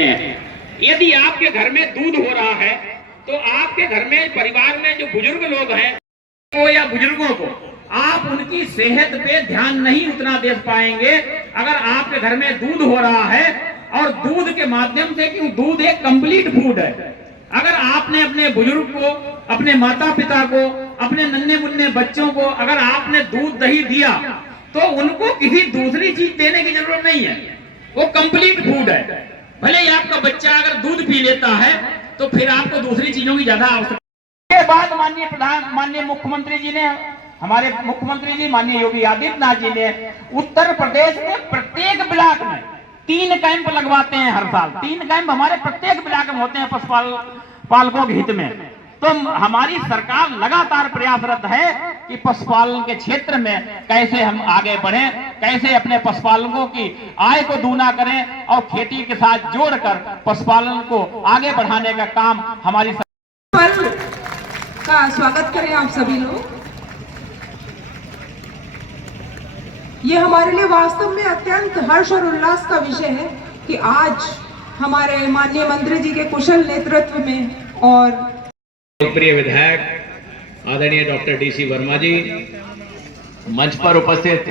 यदि आपके घर में दूध हो रहा है तो आपके घर में परिवार में जो बुजुर्ग लोग हैं वो या बुजुर्गों को आप उनकी सेहत पे ध्यान नहीं उतना दे पाएंगे। अगर आपके घर में दूध हो रहा है और दूध के माध्यम से, क्यों, दूध एक कंप्लीट फूड है। अगर आपने अपने बुजुर्ग को, अपने माता पिता को, अपने नन्हे मुन्ने बच्चों को अगर आपने दूध दही दिया तो उनको किसी दूसरी चीज देने की जरूरत नहीं है, वो कंप्लीट फूड है। भले ही आपका बच्चा अगर दूध पी लेता है तो फिर आपको दूसरी चीजों की ज्यादा आवश्यकता। के बाद माननीय मुख्यमंत्री जी ने, हमारे मुख्यमंत्री जी माननीय योगी आदित्यनाथ जी ने उत्तर प्रदेश में प्रत्येक ब्लॉक में 3 कैंप लगवाते हैं हर साल। 3 कैंप हमारे प्रत्येक ब्लॉक में होते हैं पशुपालकों के हित में। तो हमारी सरकार लगातार प्रयासरत है कि पशुपालन के क्षेत्र में कैसे हम आगे बढ़ें, कैसे अपने पशुपालकों की आय को दूना करें और खेती के साथ जोड़कर पशुपालन को आगे बढ़ाने का काम हमारी सरकार का स्वागत करें आप सभी लोग। ये हमारे लिए वास्तव में अत्यंत हर्ष और उल्लास का विषय है कि आज हमारे माननीय मंत्री जी के कुशल नेतृत्व में और प्रिय विधायक आदरणीय डॉक्टर डीसी वर्मा जी, मंच पर उपस्थित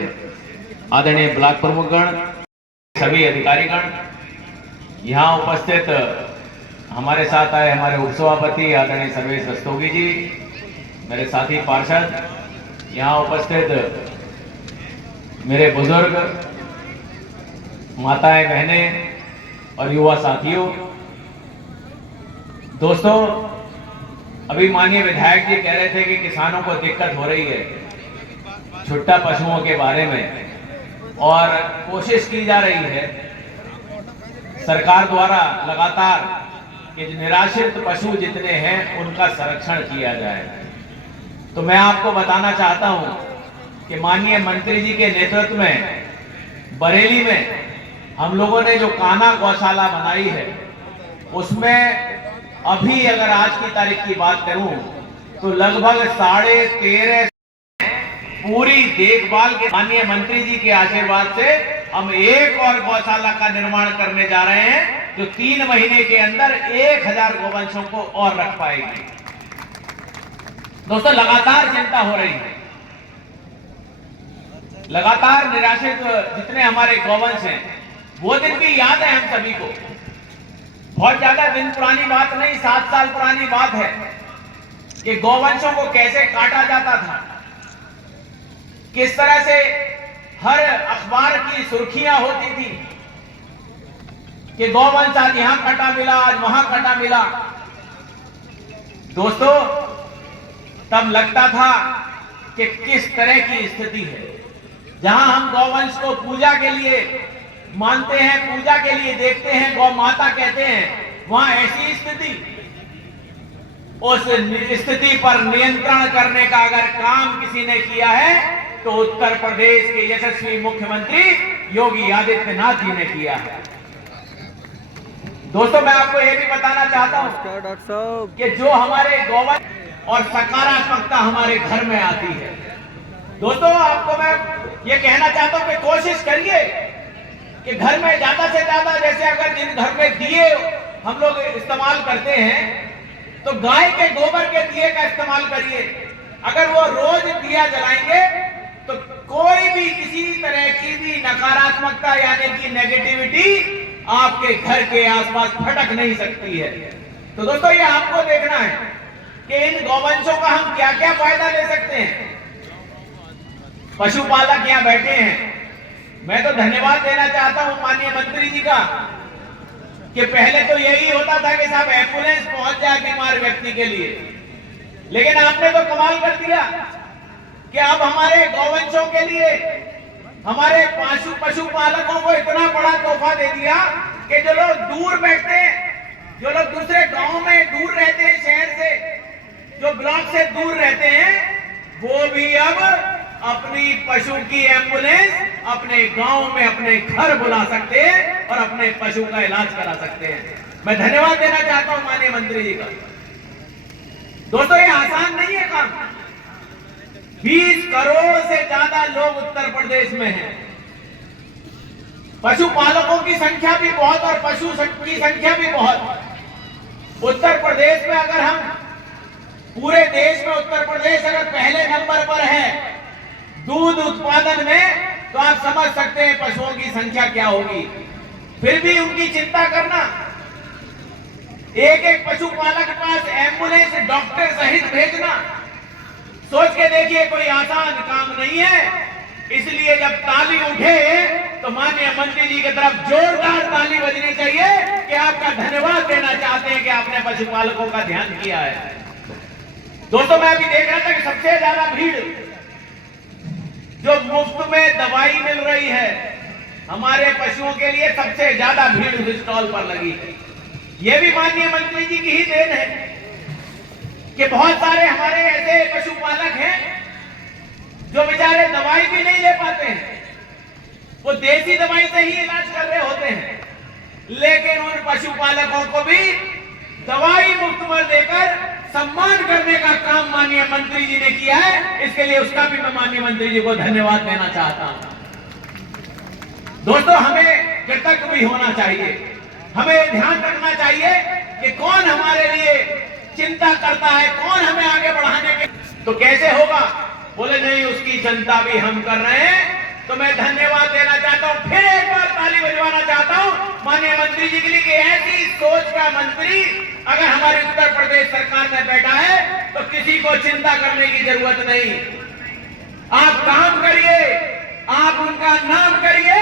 आदरणीय ब्लॉक प्रमुखगण, सभी अधिकारीगण, यहाँ उपस्थित हमारे साथ आए हमारे उपसभापति आदरणीय सर्वेश रस्तोगी जी, मेरे साथी पार्षद, यहाँ उपस्थित मेरे बुजुर्ग, माताएं, बहनें और युवा साथियों, दोस्तों, अभी माननीय विधायक जी कह रहे थे कि किसानों को दिक्कत हो रही है छुट्टा पशुओं के बारे में, और कोशिश की जा रही है सरकार द्वारा लगातार कि निराश्रित पशु जितने हैं उनका संरक्षण किया जाए। तो मैं आपको बताना चाहता हूं कि माननीय मंत्री जी के नेतृत्व में बरेली में हम लोगों ने जो कान्हा गौशाला बनाई है उसमें अभी अगर आज की तारीख की बात करूं तो लगभग 13.5 पूरी देखभाल के माननीय मंत्री जी के आशीर्वाद से हम एक और गौशाला का निर्माण करने जा रहे हैं जो 3 महीने के अंदर 1000 गौवंशों को और रख पाएगी। दोस्तों, लगातार चिंता हो रही है, लगातार निराश्रित जितने हमारे गौवंश हैं वो दिन भी याद है हम सभी को। बहुत ज्यादा दिन पुरानी बात नहीं, 7 साल पुरानी बात है कि गौवंशों को कैसे काटा जाता था, किस तरह से हर अखबार की सुर्खियां होती थी कि गौवंश आज यहां कटा मिला, आज वहां कटा मिला। दोस्तों, तब लगता था कि किस तरह की स्थिति है। जहां हम गौवंश को पूजा के लिए मानते हैं, पूजा के लिए देखते हैं, गौ माता कहते हैं, वहां ऐसी स्थिति, उस स्थिति पर नियंत्रण करने का अगर काम किसी ने किया है तो उत्तर प्रदेश के यशस्वी मुख्यमंत्री योगी आदित्यनाथ जी ने किया है। दोस्तों, मैं आपको यह भी बताना चाहता हूं कि जो हमारे गौवंश और सकारात्मकता हमारे घर में आती है। दोस्तों, आपको मैं ये कहना चाहता हूं कि कोशिश करिए कि घर में ज्यादा से ज्यादा, जैसे अगर जिन घर में दिए हम लोग इस्तेमाल करते हैं तो गाय के गोबर के दिए का इस्तेमाल करिए। अगर वो रोज दिया जलाएंगे तो कोई भी किसी तरह की भी नकारात्मकता यानी कि नेगेटिविटी आपके घर के आसपास फटक नहीं सकती है। तो दोस्तों, ये आपको देखना है कि इन गौवंशों का हम क्या क्या फायदा ले सकते हैं। पशुपालक यहाँ बैठे हैं, मैं तो धन्यवाद देना चाहता हूं माननीय मंत्री जी का कि पहले तो यही होता था कि साहब एम्बुलेंस पहुंच जाए बीमार व्यक्ति के लिए, लेकिन आपने तो कमाल कर दिया कि अब हमारे गौवंशों के लिए हमारे पशुपालकों को इतना बड़ा तोहफा दे दिया कि जो लोग दूर बैठते हैं, जो लोग दूसरे गांव में दूर रहते हैं, शहर से, जो ब्लॉक से दूर रहते हैं, वो भी अब अपनी पशु की एम्बुलेंस अपने गांव में अपने घर बुला सकते हैं और अपने पशु का इलाज करा सकते हैं। मैं धन्यवाद देना चाहता हूं माननीय मंत्री जी का। दोस्तों, ये आसान नहीं है काम। 20 करोड़ से ज्यादा लोग उत्तर प्रदेश में हैं। पशुपालकों की संख्या भी बहुत और पशु की संख्या भी बहुत। उत्तर प्रदेश में अगर हम पूरे देश में उत्तर प्रदेश अगर पहले नंबर पर है दूध उत्पादन में, तो आप समझ सकते हैं पशुओं की संख्या क्या होगी। फिर भी उनकी चिंता करना, एक एक पशुपालक के पास एम्बुलेंस डॉक्टर सहित भेजना, सोच के देखिए कोई आसान काम नहीं है। इसलिए जब ताली उठे तो माननीय मंत्री जी की तरफ जोरदार ताली बजनी चाहिए कि आपका धन्यवाद देना चाहते हैं कि आपने पशुपालकों का ध्यान किया है। दोस्तों, मैं अभी देख रहा था कि सबसे ज्यादा भीड़ जो मुफ्त में दवाई मिल रही है हमारे पशुओं के लिए, सबसे ज्यादा भीड़ उस स्टॉल पर लगी है। यह भी माननीय मंत्री जी की ही देन है कि बहुत सारे हमारे ऐसे पशुपालक हैं जो बेचारे दवाई भी नहीं ले पाते हैं, वो देसी दवाई से ही इलाज कर रहे होते हैं, लेकिन उन पशुपालकों को भी दवाई मुफ्त में देकर सम्मान करने का काम माननीय मंत्री जी ने किया है। इसके लिए उसका भी मैं माननीय मंत्री जी को धन्यवाद देना चाहता हूं। दोस्तों, हमें कृतज्ञ भी होना चाहिए, हमें ध्यान रखना चाहिए कि कौन हमारे लिए चिंता करता है, कौन हमें आगे बढ़ाने के। तो कैसे होगा? बोले नहीं, उसकी चिंता भी हम कर रहे हैं। तो मैं धन्यवाद देना चाहता हूं, फिर एक बार ताली बजवाना चाहता हूं माननीय मंत्री जी के लिए कि ऐसी सोच का मंत्री अगर हमारे उत्तर प्रदेश सरकार में बैठा है तो किसी को चिंता करने की जरूरत नहीं। आप काम करिए, आप उनका नाम करिए,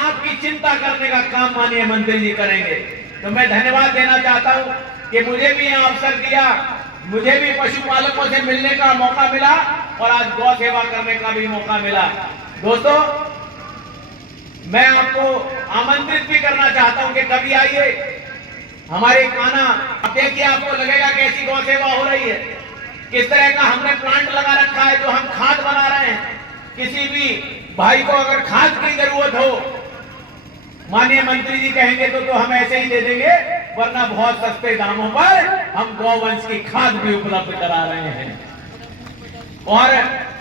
आपकी चिंता करने का काम माननीय मंत्री जी करेंगे। तो मैं धन्यवाद देना चाहता हूं कि मुझे भी यहां अवसर दिया, मुझे भी पशुपालकों से मिलने का मौका मिला और आज गौ सेवा करने का भी मौका मिला। दोस्तों, मैं आपको आमंत्रित भी करना चाहता हूं कि कभी आइए हमारे कान्हा, देखिए आपको लगेगा कैसी गौ सेवा हो रही है, किस तरह का हमने प्लांट लगा रखा है जो हम खाद बना रहे हैं। किसी भी भाई को अगर खाद की जरूरत हो, माननीय मंत्री जी कहेंगे तो हम ऐसे ही दे देंगे, वरना बहुत सस्ते दामों पर हम गौवंश की खाद भी उपलब्ध करा रहे हैं। और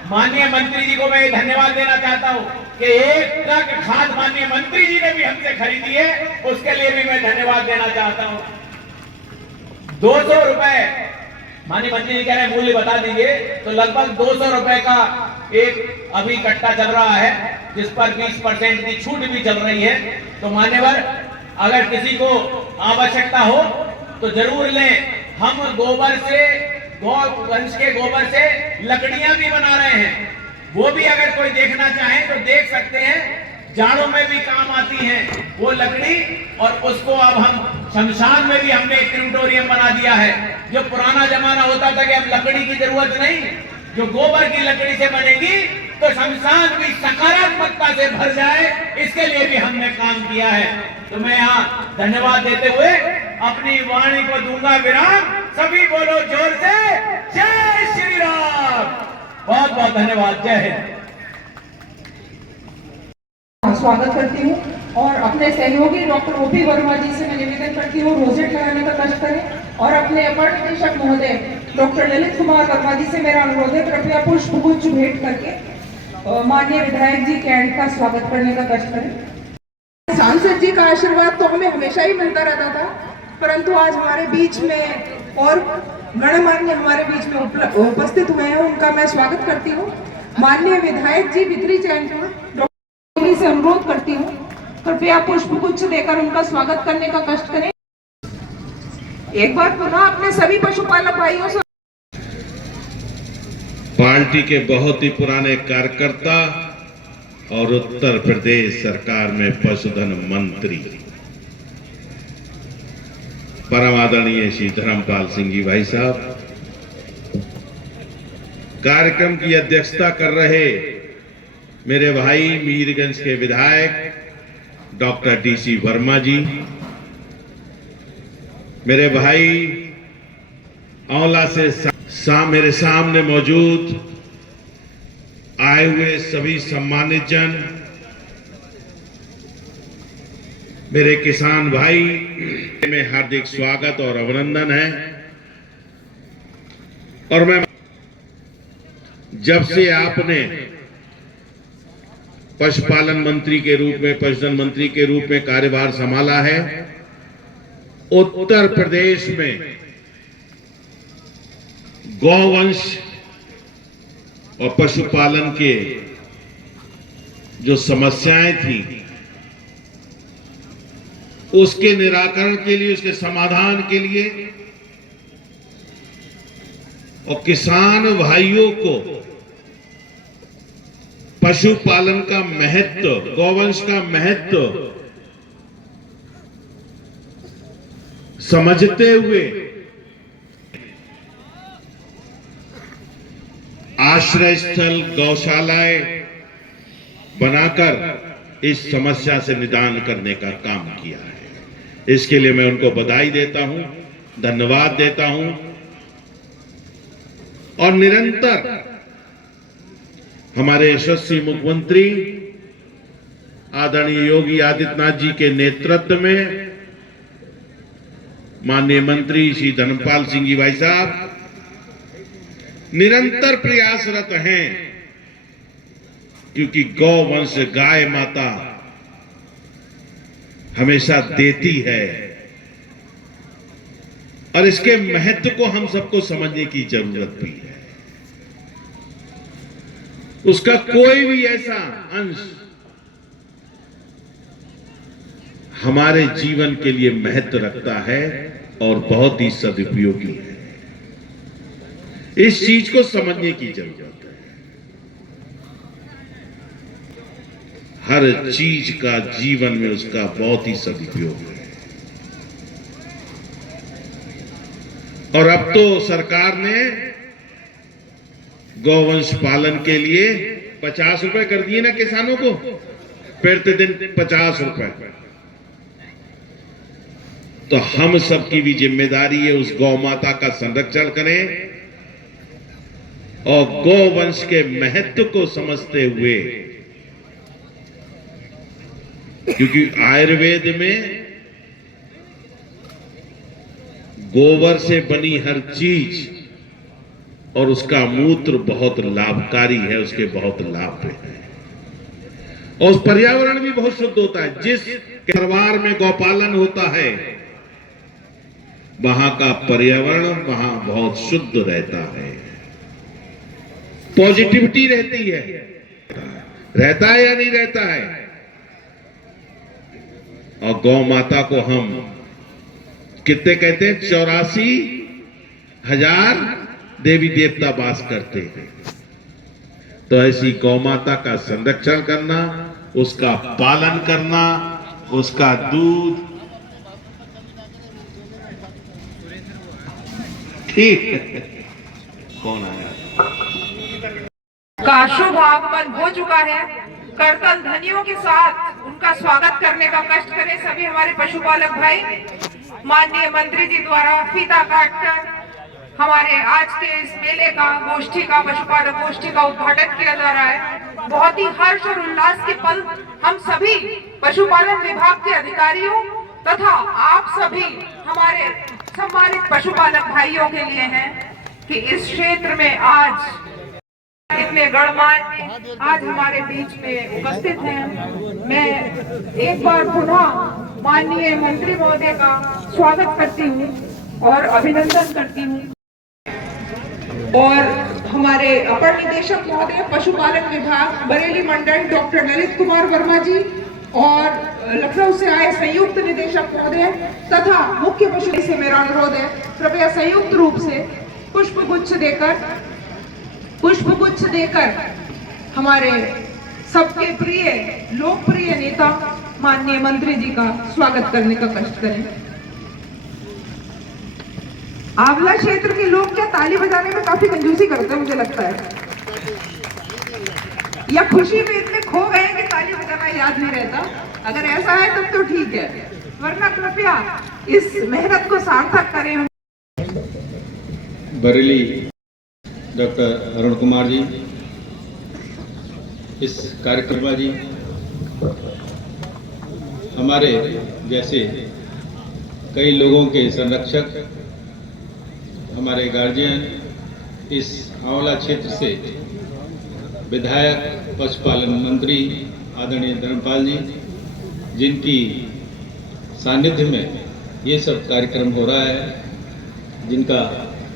माननीय मंत्री जी को मैं धन्यवाद देना चाहता हूं कि एक ट्रक खाद माननीय मंत्री जी ने भी हमसे खरीदी है, उसके लिए भी मैं धन्यवाद देना चाहता हूं। 200 रुपए माननीय मंत्री जी कह रहे हैं मूल्य बता दीजिए, तो लगभग 200 रुपए का एक अभी कट्टा चल रहा है, जिस पर 20% की छूट भी चल रही है। तो मान्यवर, अगर किसी को आवश्यकता हो तो जरूर लें। हम गोबर से, गौवंश के गोबर से लकड़ियां भी बना रहे हैं, वो भी अगर कोई देखना चाहे तो देख सकते हैं। जाड़ों में भी काम आती है वो लकड़ी, और उसको अब हम शमशान में भी हमने एक क्रिमेटोरियम बना दिया है। जो पुराना जमाना होता था कि अब लकड़ी की जरूरत नहीं, जो गोबर की लकड़ी से बनेगी तो शमशान भी सकारात्मकता से भर जाए, इसके लिए भी हमने काम किया है। तो मैं यहाँ धन्यवाद देते हुए अपनी वाणी को दूंगा विराम। सभी बोलो जोर से जय श्री राम। बहुत बहुत धन्यवाद। जय हिंद। स्वागत करती हूँ और अपने सहयोगी डॉक्टर ओपी वर्मा जी से मैं निवेदन करती हूँ रोजेट लगाने का कष्ट करें, और अपने अपर निदेशक महोदय डॉक्टर ललित कुमार वर्मा जी से मेरा अनुरोध है कृपया पुष्पगुच्छ भेंट करके माननीय विधायक जी के एंड का स्वागत करने का कष्ट करें। सांसद जी का आशीर्वाद तो हमें हमेशा ही मिलता रहता था, परंतु आज हमारे बीच में और गणमान्य हमारे बीच में उपस्थित हुए हैं, उनका मैं स्वागत करती हूँ। माननीय विधायक जी बिक्री चैनपुर से अनुरोध करती हूँ कृपया पुष्पगुच्छ देकर उनका स्वागत करने का कष्ट करें। एक बार पुनः अपने सभी पशुपालक भाइयों से, पार्टी के बहुत ही पुराने कार्यकर्ता और उत्तर प्रदेश सरकार में पशुधन मंत्री परम आदरणीय श्री धर्मपाल सिंह जी भाई साहब, कार्यक्रम की अध्यक्षता कर रहे मेरे भाई मीरगंज के विधायक डॉक्टर डीसी वर्मा जी, मेरे भाई औला से मेरे सामने मौजूद आए हुए सभी सम्मानित जन, मेरे किसान भाई में हार्दिक स्वागत और अभिनंदन है। और मैं जब से आपने पशुपालन मंत्री के रूप में, पशुधन मंत्री के रूप में कार्यभार संभाला है, उत्तर प्रदेश में गौवंश और पशुपालन के जो समस्याएं थी उसके निराकरण के लिए, उसके समाधान के लिए और किसान भाइयों को पशुपालन का महत्व, गौवंश का महत्व समझते हुए आश्रय स्थल, गौशालाएं बनाकर इस समस्या से निदान करने का काम किया है। इसके लिए मैं उनको बधाई देता हूं, धन्यवाद देता हूं और निरंतर हमारे यशस्वी मुख्यमंत्री आदरणीय योगी आदित्यनाथ जी के नेतृत्व में माननीय मंत्री श्री धर्मपाल सिंह जी भाई साहब निरंतर प्रयासरत हैं, क्योंकि गौवंश, गाय माता हमेशा देती है और इसके महत्व को हम सबको समझने की जरूरत भी है। उसका कोई भी ऐसा अंश हमारे जीवन के लिए महत्व रखता है और बहुत ही सदुपयोगी है। इस चीज को समझने की जरूरत है। हर चीज का जीवन में उसका बहुत ही सदुपयोग है। और अब तो सरकार ने गौवंश पालन के लिए 50 रुपए कर दिए ना किसानों को, प्रतिदिन 50 रुपए। तो हम सबकी भी जिम्मेदारी है उस गौ माता का संरक्षण करें और गौवंश के महत्व को समझते हुए, क्योंकि आयुर्वेद में गोबर से बनी हर चीज और उसका मूत्र बहुत लाभकारी है, उसके बहुत लाभ है और उस पर्यावरण भी बहुत शुद्ध होता है। जिस परिवार में गौपालन होता है वहां का पर्यावरण वहां बहुत शुद्ध रहता है, पॉजिटिविटी रहती है, रहता है या नहीं रहता है। और गौ माता को हम कितने कहते हैं, 84,000 देवी देवता वास करते हैं। तो ऐसी गौ माता का संरक्षण करना, उसका पालन करना, उसका दूध, ठीक कौन आया, का शुभ आगमन हो चुका है। करतल ध्वनियों के साथ उनका स्वागत करने का कष्ट करें सभी हमारे पशुपालक भाई। माननीय मंत्री जी द्वारा फीता काटकर हमारे आज के इस मेले का, गोष्ठी का, पशुपालक गोष्ठी का उद्घाटन किया जा रहा है। बहुत ही हर्ष और उल्लास के पल हम सभी पशुपालन विभाग के अधिकारियों तथा आप सभी हमारे सम्मानित पशुपालक भाइयों के लिए हैं कि इस क्षेत्र में आज इतने गणमान्य आज हमारे बीच में उपस्थित हैं। मैं एक बार पुनः माननीय मंत्री महोदय का स्वागत करती हूँ और अभिनंदन करती हूँ। और हमारे अपर निदेशक महोदय पशुपालन विभाग बरेली मंडल डॉक्टर ललित कुमार वर्मा जी और लखनऊ से आए संयुक्त निदेशक महोदय तथा मुख्य पशु से मेरा अनुरोध है, कृपया संयुक्त रूप से पुष्पगुच्छ देकर हमारे सबके प्रिय लोकप्रिय नेता माननीय मंत्री जी का स्वागत करने का कष्ट करें। आंवला क्षेत्र के लोग क्या ताली बजाने में काफी कंजूसी करते हैं, मुझे लगता है, या खुशी में इतने खो गए कि ताली बजाना याद नहीं रहता। अगर ऐसा है तब तो ठीक है, वरना कृपया इस मेहनत को सार्थक करें। बरेली डॉक्टर अरुण कुमार जी, इस कार्यक्रम जी, हमारे जैसे कई लोगों के संरक्षक, हमारे गार्जियन, इस आंवला क्षेत्र से विधायक, पशुपालन मंत्री आदरणीय धर्मपाल जी, जिनकी सानिध्य में ये सब कार्यक्रम हो रहा है, जिनका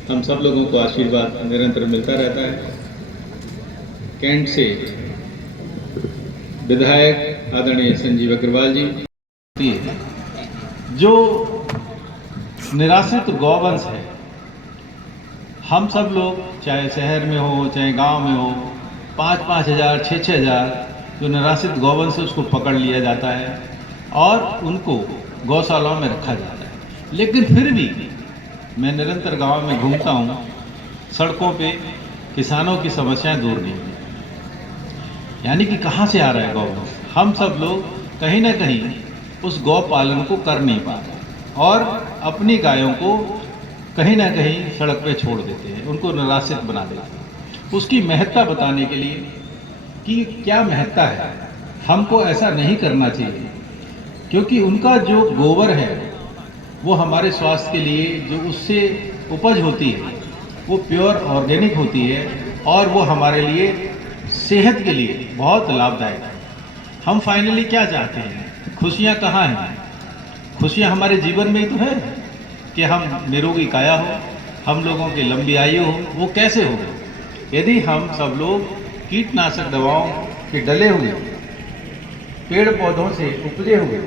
हम सब लोगों को आशीर्वाद निरंतर मिलता रहता है। कैंट से विधायक आदरणीय संजीव अग्रवाल जी, जो निराश्रित गौवंश है, हम सब लोग चाहे शहर में हो चाहे गांव में हो, 5-5 हज़ार 6-6 हज़ार जो निराश्रित गौवंश है उसको पकड़ लिया जाता है और उनको गौशालाओं में रखा जाता है। लेकिन फिर भी मैं निरंतर गांव में घूमता हूं, सड़कों पे किसानों की समस्याएं दूर नहीं हुई। यानी कि कहाँ से आ रहा है गौवंश? हम सब लोग कहीं ना कहीं उस गौ पालन को कर नहीं पा रहे और अपनी गायों को कहीं ना कहीं सड़क पे छोड़ देते हैं, उनको निराश्रित बना देते हैं। उसकी महत्ता बताने के लिए कि क्या महत्ता है, हमको ऐसा नहीं करना चाहिए, क्योंकि उनका जो गोबर है वो हमारे स्वास्थ्य के लिए, जो उससे उपज होती है वो प्योर ऑर्गेनिक होती है और वो हमारे लिए सेहत के लिए बहुत लाभदायक है। हम फाइनली क्या चाहते हैं? खुशियाँ कहाँ हैं? खुशियाँ हमारे जीवन में ही तो है कि हम निरोगी काया हो, हम लोगों की लंबी आयु हो। वो कैसे होगा? यदि हम सब लोग कीटनाशक दवाओं के डले हुए पेड़ पौधों से उपजे हुए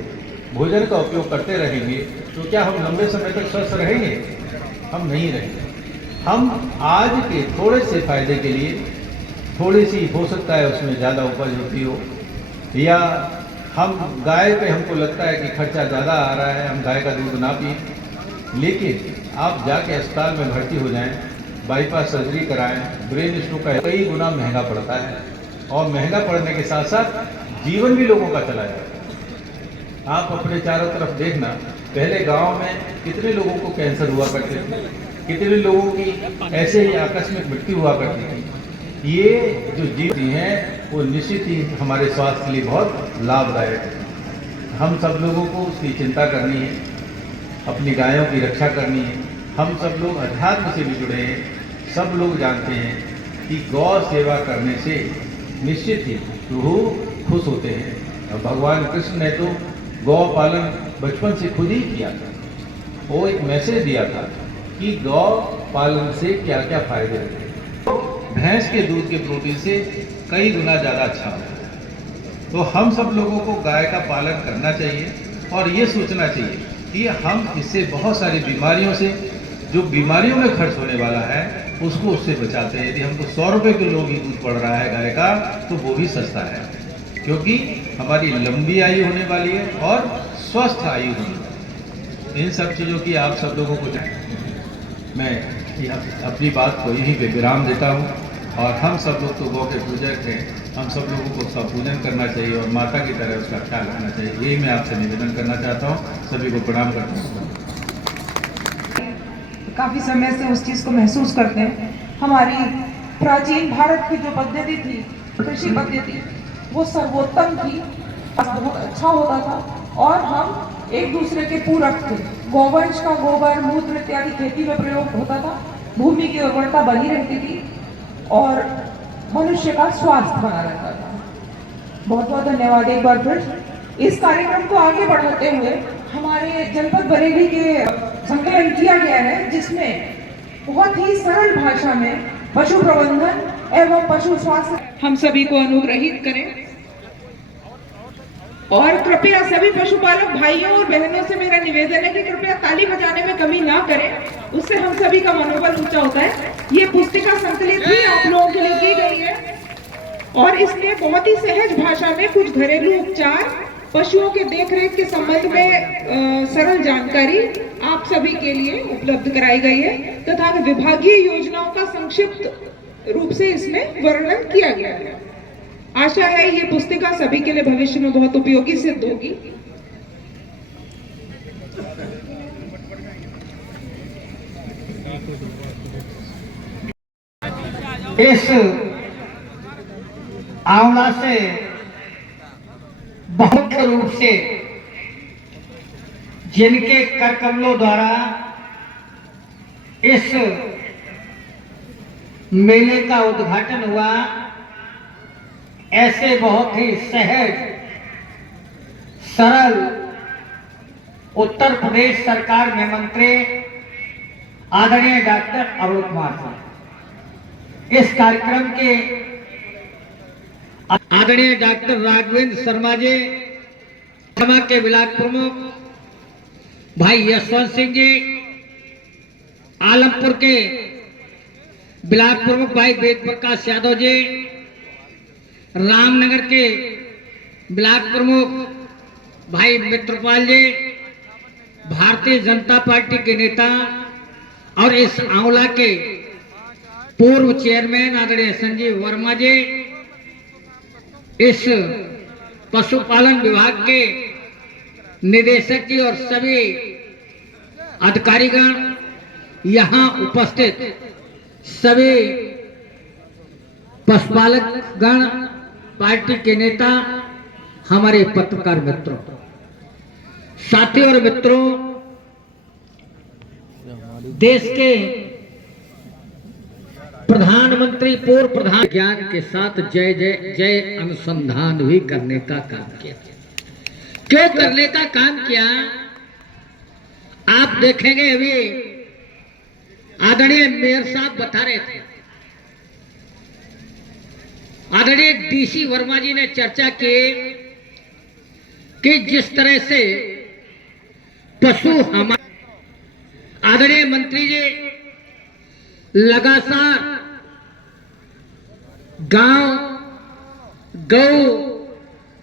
भोजन का उपयोग करते रहेंगे तो क्या हम लंबे समय तक स्वस्थ रहेंगे? हम नहीं रहेंगे। हम आज के थोड़े से फायदे के लिए, थोड़ी सी हो सकता है उसमें ज़्यादा उपज होती हो, या हम गाय पे हमको लगता है कि खर्चा ज़्यादा आ रहा है, हम गाय का दूध ना पिए, लेकिन आप जाके अस्पताल में भर्ती हो जाएं, बाईपास सर्जरी कराएं, ब्रेन स्ट्रोक का कई गुना महंगा पड़ता है और महंगा पड़ने के साथ साथ जीवन भी लोगों का चला जाता है। आप अपने चारों तरफ देखना, पहले गांव में कितने लोगों को कैंसर हुआ करते थे, कितने लोगों की ऐसे ही आकस्मिक मृत्यु हुआ करती थी। ये जो जीव हैं वो निश्चित ही हमारे स्वास्थ्य के लिए बहुत लाभदायक है। हम सब लोगों को उसकी चिंता करनी है, अपनी गायों की रक्षा करनी है। हम सब लोग अध्यात्म से भी जुड़े हैं, सब लोग जानते हैं कि गौ सेवा करने से निश्चित ही प्रभु खुश होते हैं। और भगवान कृष्ण ने तो गौ पालन बचपन से खुद ही किया था। वो एक मैसेज दिया था कि गौ पालन से क्या क्या फायदे होते हैं। भैंस के दूध के प्रोटीन से कई गुना ज़्यादा अच्छा होता है। तो हम सब लोगों को गाय का पालन करना चाहिए और ये सोचना चाहिए कि हम इससे बहुत सारी बीमारियों से, जो बीमारियों में खर्च होने वाला है उसको उससे बचाते हैं। यदि हमको 100 रुपये किलो भी दूध पड़ रहा है गाय का तो वो भी सस्ता है, क्योंकि हमारी लंबी आयु होने वाली है और स्वस्थ आयु होने वाली है। इन सब चीज़ों की आप सब लोगों को मैं अपनी बात को यहीं पे विराम देता हूँ। और हम सब लोग तो गौ के पूजक हैं, हम सब लोगों को उसका पूजन करना चाहिए और माता की तरह उसका ख्याल रखना चाहिए। यही मैं आपसे निवेदन करना चाहता हूँ। सभी को प्रणाम करता हूँ। काफी समय से उस चीज को महसूस करते हैं। हमारी प्राचीन भारत की जो पद्धति थी, कृषि पद्धति, वो सर्वोत्तम थी, बहुत अच्छा होता था और हम एक दूसरे के पूरक थे। गौवंश का गोबर, मूत्र इत्यादि खेती में प्रयोग होता था, भूमि की उर्वरता बनी रहती थी और मनुष्य का स्वास्थ्य बना रहता था। बहुत बहुत धन्यवाद एक बार फिर। इस कार्यक्रम को आगे बढ़ाते हुए हमारे जनपद बरेली के संकलन किया गया है, जिसमें बहुत ही सरल भाषा में पशु प्रबंधन एवं पशु स्वास्थ्य हम सभी को अनुग्रहित करें। और कृपया सभी पशुपालक भाइयों और बहनों से मेरा निवेदन है कि कृपया ताली बजाने में कमी ना करें, उससे हम सभी का मनोबल ऊंचा होता है। ये पुस्तिका संकलित भी आप लोगों के लिए की गई है और इसमें बहुत ही सहज भाषा में कुछ घरेलू उपचार, पशुओं के देखरेख के संबंध में सरल जानकारी आप सभी के लिए उपलब्ध कराई गई है तथा विभागीय योजनाओं का संक्षिप्त रूप से इसमें वर्णन किया गया है। आशा है ये पुस्तिका सभी के लिए भविष्य में बहुत उपयोगी सिद्ध होगी। इस आंवला से बहुत रूप से जिनके कर कमलों द्वारा इस मेले का उद्घाटन हुआ, ऐसे बहुत ही सहज सरल उत्तर प्रदेश सरकार में मंत्री आदरणीय डॉक्टर अरुण कुमार साहब, इस कार्यक्रम के आदरणीय डॉक्टर राघवेंद्र शर्मा जी, सभा के ब्लॉक प्रमुख भाई यशवंत सिंह जी, आलमपुर के ब्लॉक प्रमुख भाई वेद प्रकाश यादव जी, रामनगर के ब्लॉक प्रमुख भाई मित्रपाल जी, भारतीय जनता पार्टी के नेता और इस आंवला के पूर्व चेयरमैन आदरणीय संजीव वर्मा जी, इस पशुपालन विभाग के निदेशक जी और सभी अधिकारीगण, यहाँ उपस्थित सभी पशुपालक गण, पार्टी के नेता, हमारे पत्रकार मित्रों, साथियों और मित्रों, देश के प्रधानमंत्री पूर्व प्रधान ज्ञान के साथ जय जय जय अनुसंधान भी करने का काम किया। क्यों करने का काम किया? आप देखेंगे अभी आदरणीय मेयर साहब बता रहे थे, आदरणीय डीसी वर्मा जी ने चर्चा की कि जिस तरह से पशु हमारे आदरणीय मंत्री जी लगातार गांव, गौ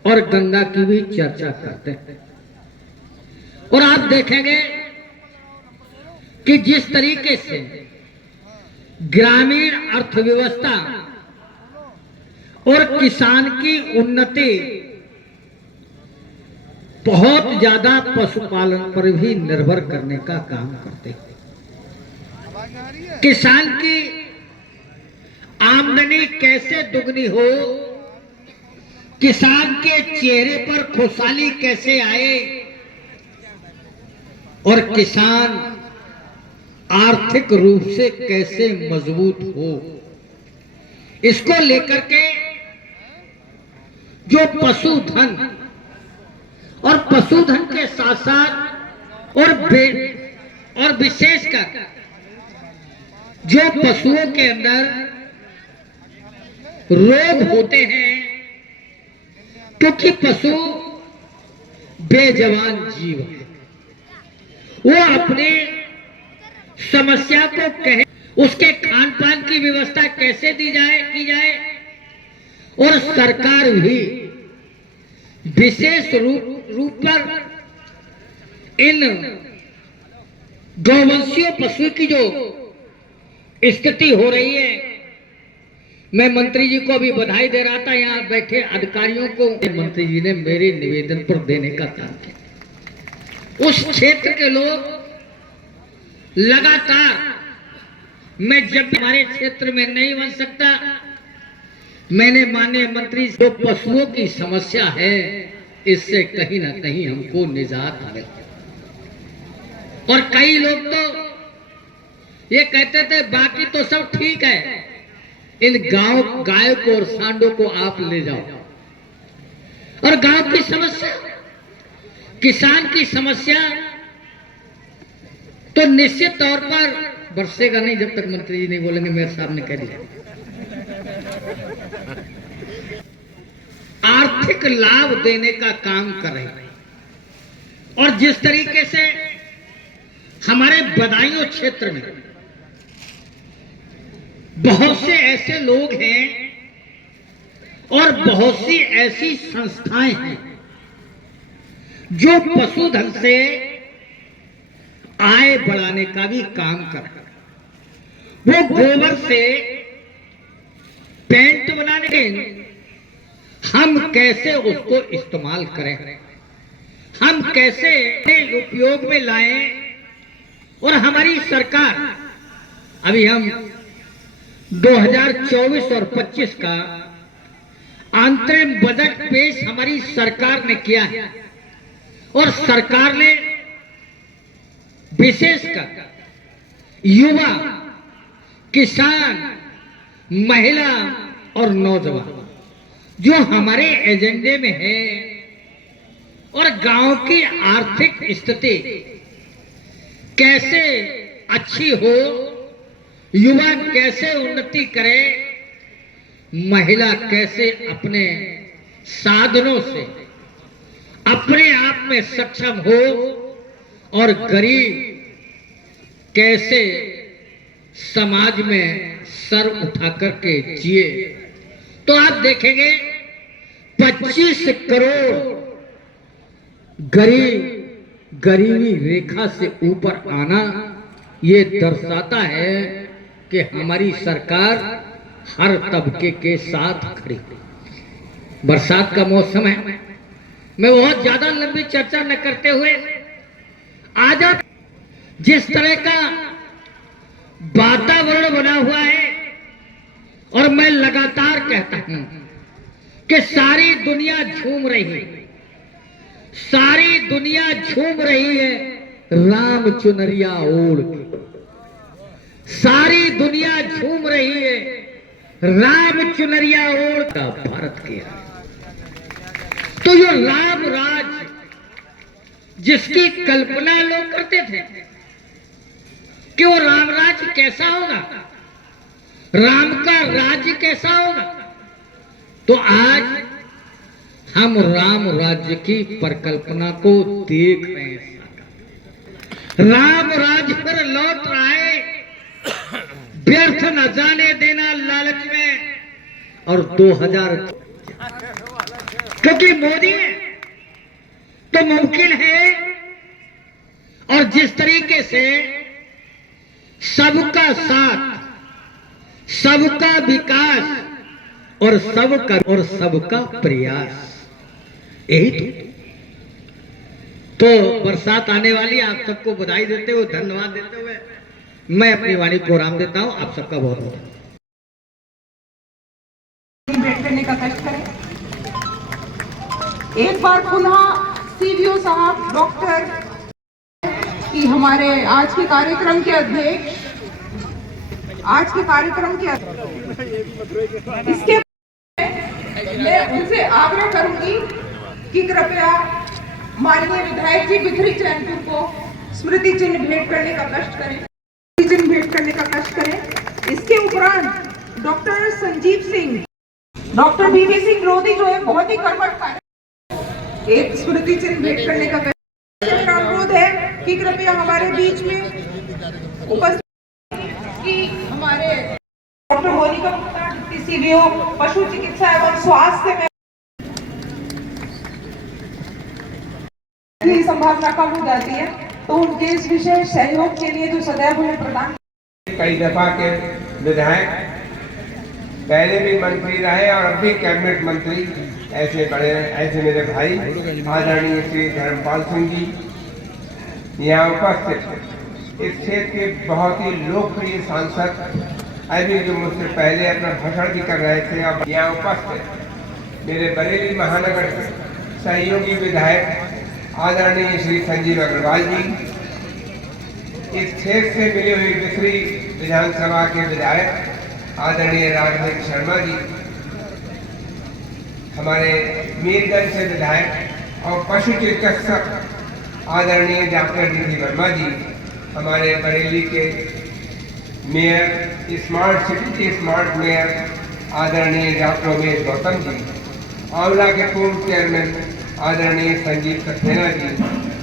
और गंगा की भी चर्चा करते हैं, और आप देखेंगे कि जिस तरीके से ग्रामीण अर्थव्यवस्था और किसान की उन्नति बहुत ज्यादा पशुपालन पर भी निर्भर करने का काम करते हैं। किसान की आमदनी कैसे दुगनी हो, किसान के चेहरे पर खुशहाली कैसे आए और किसान आर्थिक रूप से कैसे मजबूत हो, इसको लेकर के जो पशुधन और पशुधन के साथ साथ और विशेषकर जो पशुओं के अंदर रोग होते हैं, क्योंकि पशु बेजवान जीव है, वो अपने समस्या को कहे, उसके खान पान की व्यवस्था कैसे की जाए और सरकार भी विशेष रूप पर इन गौवंशीय पशु की जो स्थिति हो रही है, मैं मंत्री जी को अभी बधाई दे रहा था, यहाँ बैठे अधिकारियों को मंत्री जी ने मेरे निवेदन पर देने का काम किया। उस क्षेत्र के लोग लगातार, मैं जब हमारे क्षेत्र में नहीं बन सकता, मैंने माननीय मंत्री जो पशुओं की समस्या है, इससे कहीं ना कहीं हमको निजात मिले। और कई लोग तो ये कहते थे बाकी तो सब ठीक है, इन गायों को और सांडों को आप ले जाओ। और गांव की समस्या, किसान की समस्या तो निश्चित तौर पर बरसेगा नहीं जब तक मंत्री जी नहीं बोलेंगे, मेयर साहब ने कह दिया। आर्थिक लाभ देने का काम कर रहे हैं, और जिस तरीके से हमारे बदायूं क्षेत्र में बहुत से ऐसे लोग हैं और बहुत सी ऐसी संस्थाएं हैं जो पशुधन से आय बढ़ाने का भी काम कर रहे हैं। वो गोबर से पेंट बनाने के हम कैसे उसको इस्तेमाल करें, हम कैसे उपयोग में लाएं, और हमारी सरकार, अभी हम 2024 और 25 का अंतरिम बजट पेश हमारी सरकार ने किया है, और सरकार ने विशेषकर युवा, किसान, महिला और नौजवान जो हमारे एजेंडे में है और गांव की आर्थिक स्थिति कैसे अच्छी हो, युवा कैसे उन्नति करे, महिला कैसे अपने साधनों से अपने आप में सक्षम हो और गरीब कैसे समाज में सर उठा करके जिए, तो आप देखेंगे 25 करोड़ गरीबी रेखा से ऊपर आना ये दर्शाता है कि हमारी सरकार हर तबके के साथ खड़ी है। बरसात का मौसम है, मैं बहुत ज्यादा लंबी चर्चा न करते हुए आज जिस तरह का वातावरण बना हुआ है, और मैं लगातार कहता हूं कि सारी दुनिया झूम रही है, सारी दुनिया झूम रही है राम चुनरिया ओढ़ के, सारी दुनिया झूम रही है राम चुनरिया ओढ़ का भारत के। तो जो राम राज जिसकी कल्पना लोग करते थे कि वो राम राज्य कैसा होगा, राम का राज्य कैसा होगा, तो आज हम राम राज्य की परिकल्पना को देख रहे हैं। राम राज्य पर लौट रहा है, व्यर्थ न जाने देना लालच में, और 2000 क्योंकि मोदी है तो मुमकिन है। और जिस तरीके से सबका साथ, सबका विकास और सबका प्रयास, यही तो बरसात आने वाली। आप सबको बधाई देते हुए, धन्यवाद देते हुए मैं अपनी वाणी को राम देता हूं। आप सबका बहुत बहुत भेंट करने का कष्ट करें। एक बार पुनः सीवीओ साहब डॉक्टर कि हमारे आज के कार्यक्रम के अध्यक्ष, इसके मैं उनसे आग्रह करूंगी कि कृपया माननीय विधायक जी बिखरी चैनपुर को स्मृति चिन्ह भेंट करने का कष्ट करें। इसके उपरांत डॉक्टर संजीव सिंह, डॉक्टर बीवी सिंह रोधी जो है बहुत ही कर्मठ कार्य, एक स्मृति चिन्ह भेंट करने का मेरा अनुरोध है कि कृपया हमारे बीच में उपस्थित कि हमारे डॉक्टर मोनिका गुप्ता डिप्टी सीवीओ पशु चिकित्सा एवं स्वास्थ्य में की संभावना कम हो जाती है, तो उनके इस विशेष सहयोग के लिए जो सदैव उन्हें प्रदान। कई दफा के विधायक पहले भी मंत्री रहे और अब भी कैबिनेट मंत्री, ऐसे मेरे भाई आदरणीय श्री धर्मपाल सिंह जी यहाँ उपस्थित, इस क्षेत्र के बहुत ही लोकप्रिय सांसद अभी जो मुझसे पहले अपना भाषण भी कर रहे थे, अब यहाँ उपस्थित मेरे बरेली महानगर सहयोगी विधायक आदरणीय श्री संजीव अग्रवाल जी, इस क्षेत्र से मिली हुई बिखरी विधानसभा के विधायक आदरणीय राघवेंद्र शर्मा जी, हमारे मीरगंज से विधायक और पशु चिकित्सक आदरणीय डॉक्टर डी वर्मा जी, हमारे बरेली के मेयर, स्मार्ट सिटी के स्मार्ट मेयर आदरणीय डॉक्टर उमेश गौतम जी, आंवला के पूर्व चेयरमैन आदरणीय संजीव सक्सेना जी,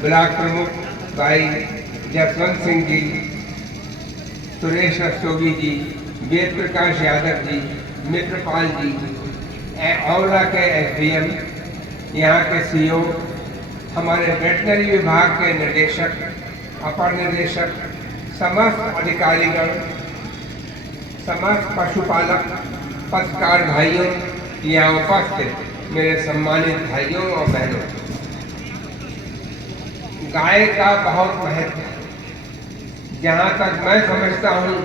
ब्लॉक प्रमुख भाई जसवंत सिंह जी, सुरेश रस्तोगी जी, वेद प्रकाश यादव जी, मित्रपाल जी, आंवला के एसडीएम, यहाँ के सीईओ, हमारे वेटनरी विभाग के निदेशक, अपर निदेशक, समस्त अधिकारीगण, समस्त पशुपालक, पत्रकार भाइयों, यहाँ उपस्थित मेरे सम्मानित भाइयों और बहनों, गाय का बहुत महत्व है। जहाँ तक मैं समझता हूँ,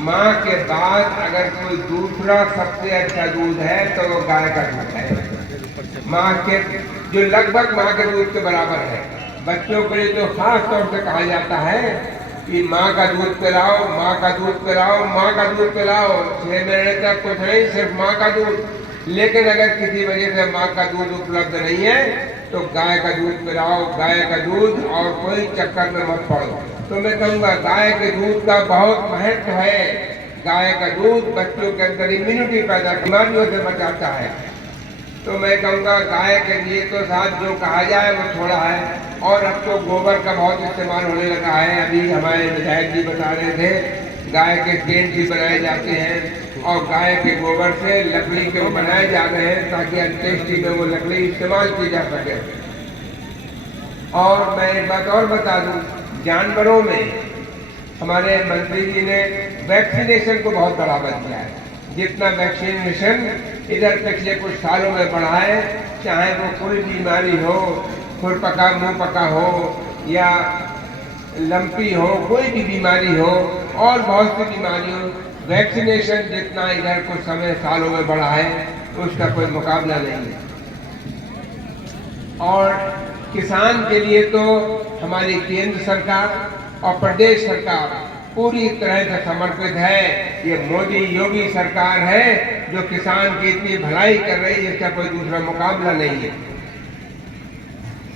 माँ के बाद अगर कोई दूसरा सबसे अच्छा दूध है तो वो गाय का दूध है। माँ के जो लगभग माँ के दूध के बराबर है। बच्चों के लिए तो खास तौर से कहा जाता है कि माँ का दूध पिलाओ, माँ का दूध पिलाओ, माँ का दूध पिलाओ, 6 महीने तक कुछ नहीं, सिर्फ माँ का दूध। लेकिन अगर किसी वजह से माँ का दूध उपलब्ध नहीं है तो गाय का दूध पिलाओ, गाय का दूध, और कोई चक्कर में मत पड़ो। तो मैं कहूँगा गाय के दूध का बहुत महत्व है। गाय का दूध बच्चों के अंदर इम्यूनिटी पैदा, बीमारियों से बचाता है। तो मैं कहूँगा गाय के लिए तो साथ जो कहा जाए वो थोड़ा है। और अब तो गोबर का बहुत इस्तेमाल होने लगा है। अभी हमारे विधायक जी बता रहे थे गाय के पेंट भी बनाए जाते हैं और गाय के गोबर से लकड़ी के बनाए जा रहे हैं ताकि अंत्येष्टि में वो लकड़ी इस्तेमाल की जा सके। और मैं एक बात और बता दूं, जानवरों में हमारे मंत्री जी ने वैक्सीनेशन को बहुत बढ़ावा दिया है। जितना वैक्सीनेशन इधर पिछले कुछ सालों में बढ़ा है, चाहे वो कोई बीमारी हो, खुरपका मुंह पका हो या लंपी हो, कोई भी बीमारी हो और बहुत सी बीमारियों, वैक्सीनेशन जितना इधर कुछ समय सालों में बढ़ा है उसका कोई मुकाबला नहीं है। और किसान के लिए तो हमारी केंद्र सरकार और प्रदेश सरकार पूरी तरह से समर्पित है। ये मोदी योगी सरकार है जो किसान की इतनी भलाई कर रही है, इसका कोई दूसरा मुकाबला नहीं है।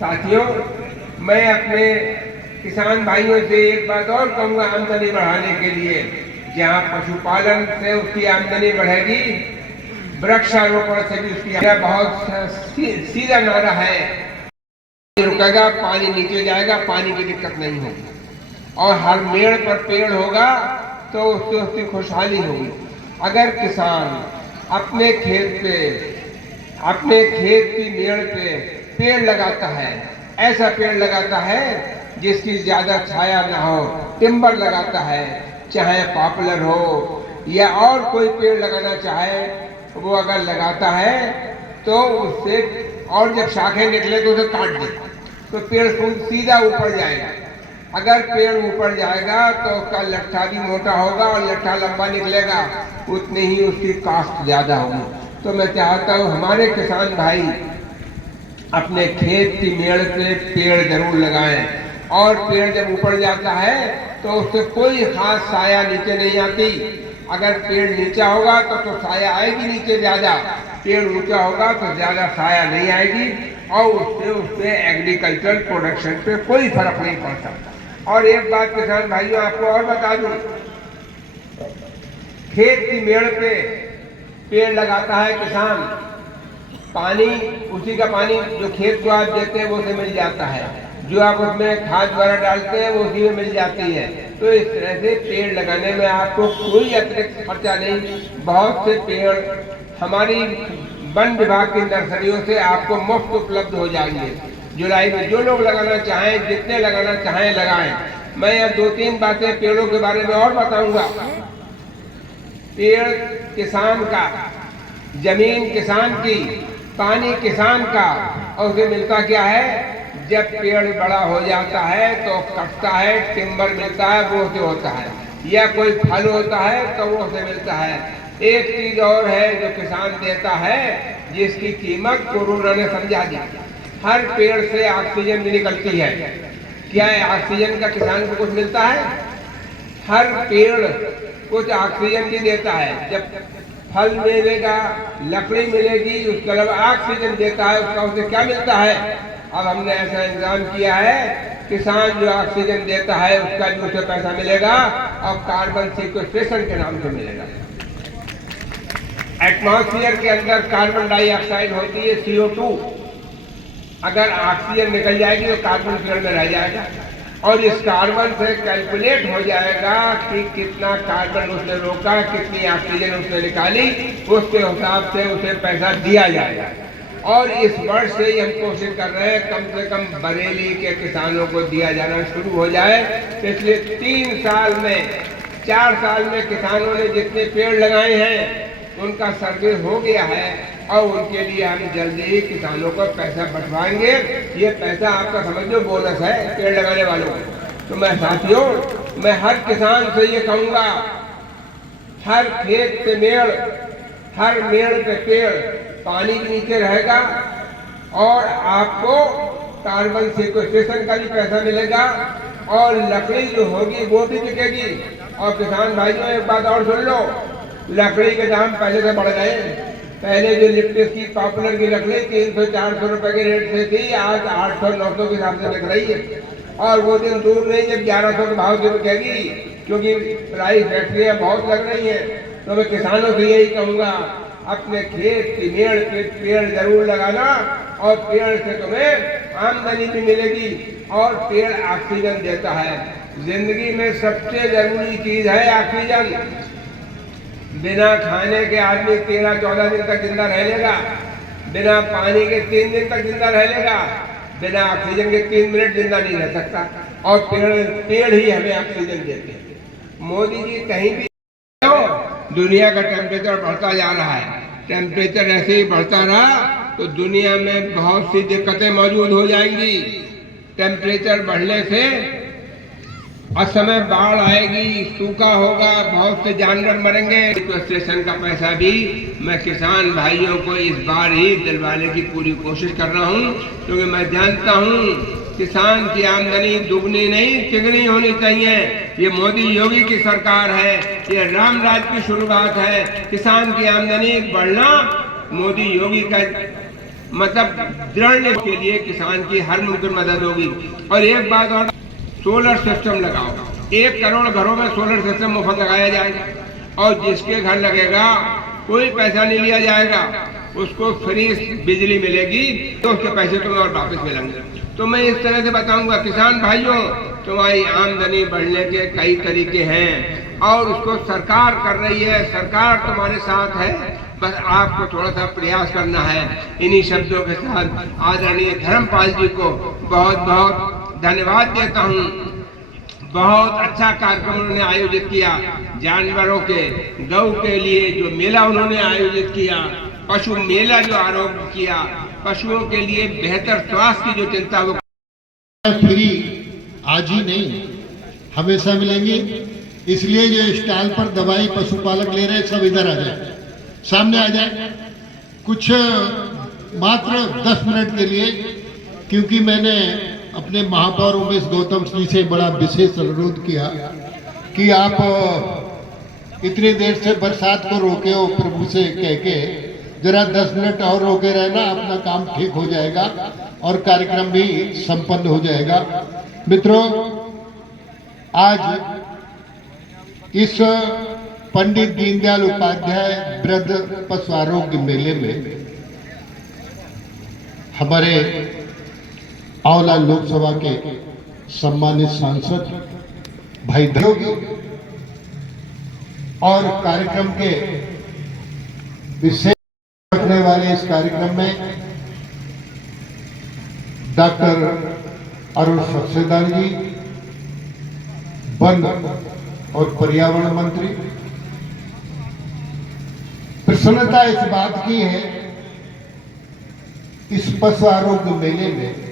साथियों, मैं अपने किसान भाइयों से एक बात और कहूँगा आमदनी बढ़ाने के लिए, जहाँ पशुपालन से उसकी आमदनी बढ़ेगी, वृक्षारोपण से भी उसकी बहुत सीधा नारा है, रुकेगा पानी नीचे जाएगा, पानी की दिक्कत नहीं होगी। और हर मेड़ पर पेड़ होगा तो उससे उसकी खुशहाली होगी। अगर किसान अपने खेत की मेड़ पे पेड़ लगाता है, ऐसा पेड़ लगाता है जिसकी ज्यादा छाया ना हो, टिम्बर लगाता है, चाहे पॉपुलर हो या और कोई पेड़ लगाना चाहे, वो अगर लगाता है तो उससे, और जब शाखें निकले तो उसे काट दे तो पेड़ सीधा ऊपर जाएगा। अगर पेड़ ऊपर जाएगा तो उसका लट्ठा भी मोटा होगा और लट्ठा लंबा निकलेगा, उतनी ही उसकी कास्ट ज्यादा होगी। तो मैं चाहता हूँ हमारे किसान भाई अपने खेत की मेड़ पे पेड़ जरूर लगाएं। और पेड़ जब ऊपर जाता है तो उससे कोई खास साया नीचे नहीं आती। अगर पेड़ नीचा होगा तो साया आएगी नीचे ज्यादा, पेड़ ऊंचा होगा तो ज्यादा साया नहीं आएगी और उससे एग्रीकल्चर प्रोडक्शन पे कोई फर्क नहीं पड़ता। और एक बात किसान भाइयों आपको और बता दूं, खेत की मेड़ पे पेड़ लगाता है किसान, पानी, उसी का पानी जो खेत को आप देते हैं वो उसे मिल जाता है, जो आप उसमें खाद वगैरह डालते हैं वो उसी में मिल जाती है। तो इस तरह से पेड़ लगाने में आपको कोई अतिरिक्त खर्चा नहीं। बहुत से पेड़ हमारी वन विभाग की नर्सरियों से आपको मुफ्त उपलब्ध हो जाएंगे। जुलाई में जो लोग लगाना चाहें, जितने लगाना चाहें लगाएं। मैं अब 2-3 बातें पेड़ों के बारे में और बताऊंगा। पेड़ किसान का, जमीन किसान की, पानी किसान का, और उसे मिलता क्या है? जब पेड़ बड़ा हो जाता है तो कटता है, टिम्बर मिलता है, वो से होता है, या कोई फल होता है तो वो से मिलता है। एक चीज और है जो किसान देता है, जिसकी कीमत कोरोना ने समझा दी। हर पेड़ से ऑक्सीजन भी निकलती है। क्या है ऑक्सीजन का किसान को कुछ मिलता है? हर पेड़ कुछ ऑक्सीजन भी देता है। जब फल मिलेगा, लकड़ी मिलेगी, उसके अलावा ऑक्सीजन देता है, उसका उसे क्या मिलता है? अब हमने ऐसा इंतजाम किया है, किसान जो ऑक्सीजन देता है उसका भी उसे पैसा मिलेगा और कार्बन सीक्वेस्ट्रेशन के नाम से मिलेगा। एटमॉस्फेयर के अंदर कार्बन डाइऑक्साइड होती है CO2, अगर ऑक्सीजन निकल जाएगी तो कार्बन पेड़ में रह जाएगा और इस कार्बन से कैलकुलेट हो जाएगा कि कितना कार्बन उसने रोका, कितनी ऑक्सीजन उसने निकाली, उसके हिसाब से उसे पैसा दिया जाएगा। और इस वर्ष से हम कोशिश कर रहे हैं कम से कम बरेली के किसानों को दिया जाना शुरू हो जाए। पिछले 3 साल में, 4 साल में किसानों ने जितने पेड़ लगाए हैं उनका सर्वे हो गया है और उनके लिए हम जल्दी ही किसानों को पैसा बंटवाएंगे। ये पैसा आपका समझ लो बोनस है पेड़ लगाने वालों को। तो मैं साथियों, मैं हर किसान से ये कहूँगा, हर खेत पे मेड़, हर मेड़ पे पेड़, पानी भी नीचे रहेगा और आपको कार्बन सीक्वेस्ट्रेशन का भी पैसा मिलेगा और लकड़ी जो होगी वो भी बिकेगी। और किसान भाइयों एक बात और सुन लो, लकड़ी के दाम पहले से बढ़ गए, पहले जो लिप्टिस की पॉपुलर की लकड़ी 300-400 रुपए के रेट से थी, आज 800-900 के हिसाब से बिक रही है। और वो दिन दूर नहीं जब 1100 के भाव से बिकेगी, क्योंकि प्राइस फैक्ट्रियाँ बहुत लग रही हैं। तो मैं किसानों से यही कहूँगा, अपने खेत की मेड़ पे पेड़ जरूर लगाना, और पेड़ से तुम्हें आमदनी भी मिलेगी, और पेड़ ऑक्सीजन देता है। जिंदगी में सबसे जरूरी चीज है ऑक्सीजन। बिना खाने के आदमी 13-14 दिन तक जिंदा रह लेगा, बिना पानी के 3 दिन तक जिंदा रह लेगा, बिना ऑक्सीजन के 3 मिनट जिंदा नहीं रह सकता। और पेड़ ही हमें ऑक्सीजन देते हैं। मोदी जी कहीं भी हो, दुनिया का टेम्परेचर बढ़ता जा रहा है। टेम्परेचर ऐसे ही बढ़ता रहा तो दुनिया में बहुत सी दिक्कतें मौजूद हो जाएंगी। टेम्परेचर बढ़ने से असमय बाढ़ आएगी, सूखा होगा, बहुत से जानवर मरेंगे। तो स्टेशन का पैसा भी मैं किसान भाइयों को इस बार ही दिलवाने की पूरी कोशिश कर रहा हूं, क्योंकि मैं जानता हूं किसान की आमदनी दुगनी नहीं तिगनी होनी चाहिए। ये मोदी योगी की सरकार है, ये राम राज की शुरुआत है। किसान की आमदनी बढ़ना मोदी योगी का मतलब दृढ़ के लिए किसान की हर मुमकिन मदद होगी। और एक बात और, सोलर सिस्टम लगाओ। 1 करोड़ घरों में सोलर सिस्टम मुफ्त लगाया जाएगा, और जिसके घर लगेगा कोई पैसा नहीं लिया जाएगा, उसको फ्री बिजली मिलेगी, तो उसके पैसे तुम्हें और वापस मिलेंगे। तो मैं इस तरह से बताऊंगा, किसान भाइयों, तुम्हारी आमदनी बढ़ने के कई तरीके हैं, और उसको सरकार कर रही है। सरकार तुम्हारे साथ है, बस आपको थोड़ा सा प्रयास करना है। इन्हीं शब्दों के साथ आदरणीय धर्मपाल जी को बहुत बहुत धन्यवाद देता हूँ। बहुत अच्छा कार्यक्रम उन्होंने आयोजित किया। जानवरों के गौ के लिए जो मेला उन्होंने आयोजित किया, पशु मेला जो आरोप किया, पशुओं के लिए बेहतर स्वास्थ्य की जो चिंता वो फ्री आज ही नहीं हमेशा मिलेंगी। इसलिए जो स्टॉल पर दवाई पशुपालक ले रहे हैं सब इधर आ जाए, सामने आ जाए, कुछ मात्र 10 मिनट के लिए, क्योंकि मैंने अपने महापौर उमेश गौतम जी से बड़ा विशेष अनुरोध किया कि आप इतनी देर से बरसात को रोके हो, प्रभु से कह के जरा 10 मिनट और रोके रहना, अपना काम ठीक हो जाएगा और कार्यक्रम भी संपन्न हो जाएगा। मित्रों, आज इस पंडित दीनदयाल उपाध्याय वृद्ध पशु आरोग्य मेले में हमारे आंवला लोकसभा के सम्मानित सांसद भाई योगी और कार्यक्रम के विशेष रखने वाले इस कार्यक्रम में डॉक्टर अरुण सक्सेना जी, वन और पर्यावरण मंत्री। प्रसन्नता इस बात की है, इस पशु आरोग्य मेले में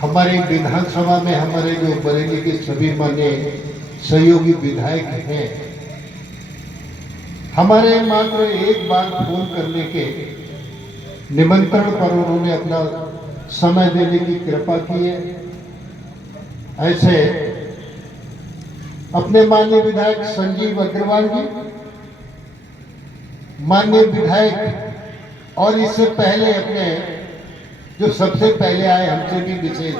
हमारे विधानसभा में हमारे जो बरेली के सभी मान्य सहयोगी विधायक हैं, हमारे मात्र एक बार फोन करने के निमंत्रण पर उन्होंने अपना समय देने की कृपा की है। ऐसे अपने माननीय विधायक संजीव अग्रवाल जी, माननीय विधायक, और इससे पहले अपने जो सबसे पहले आए हमसे भी विशेष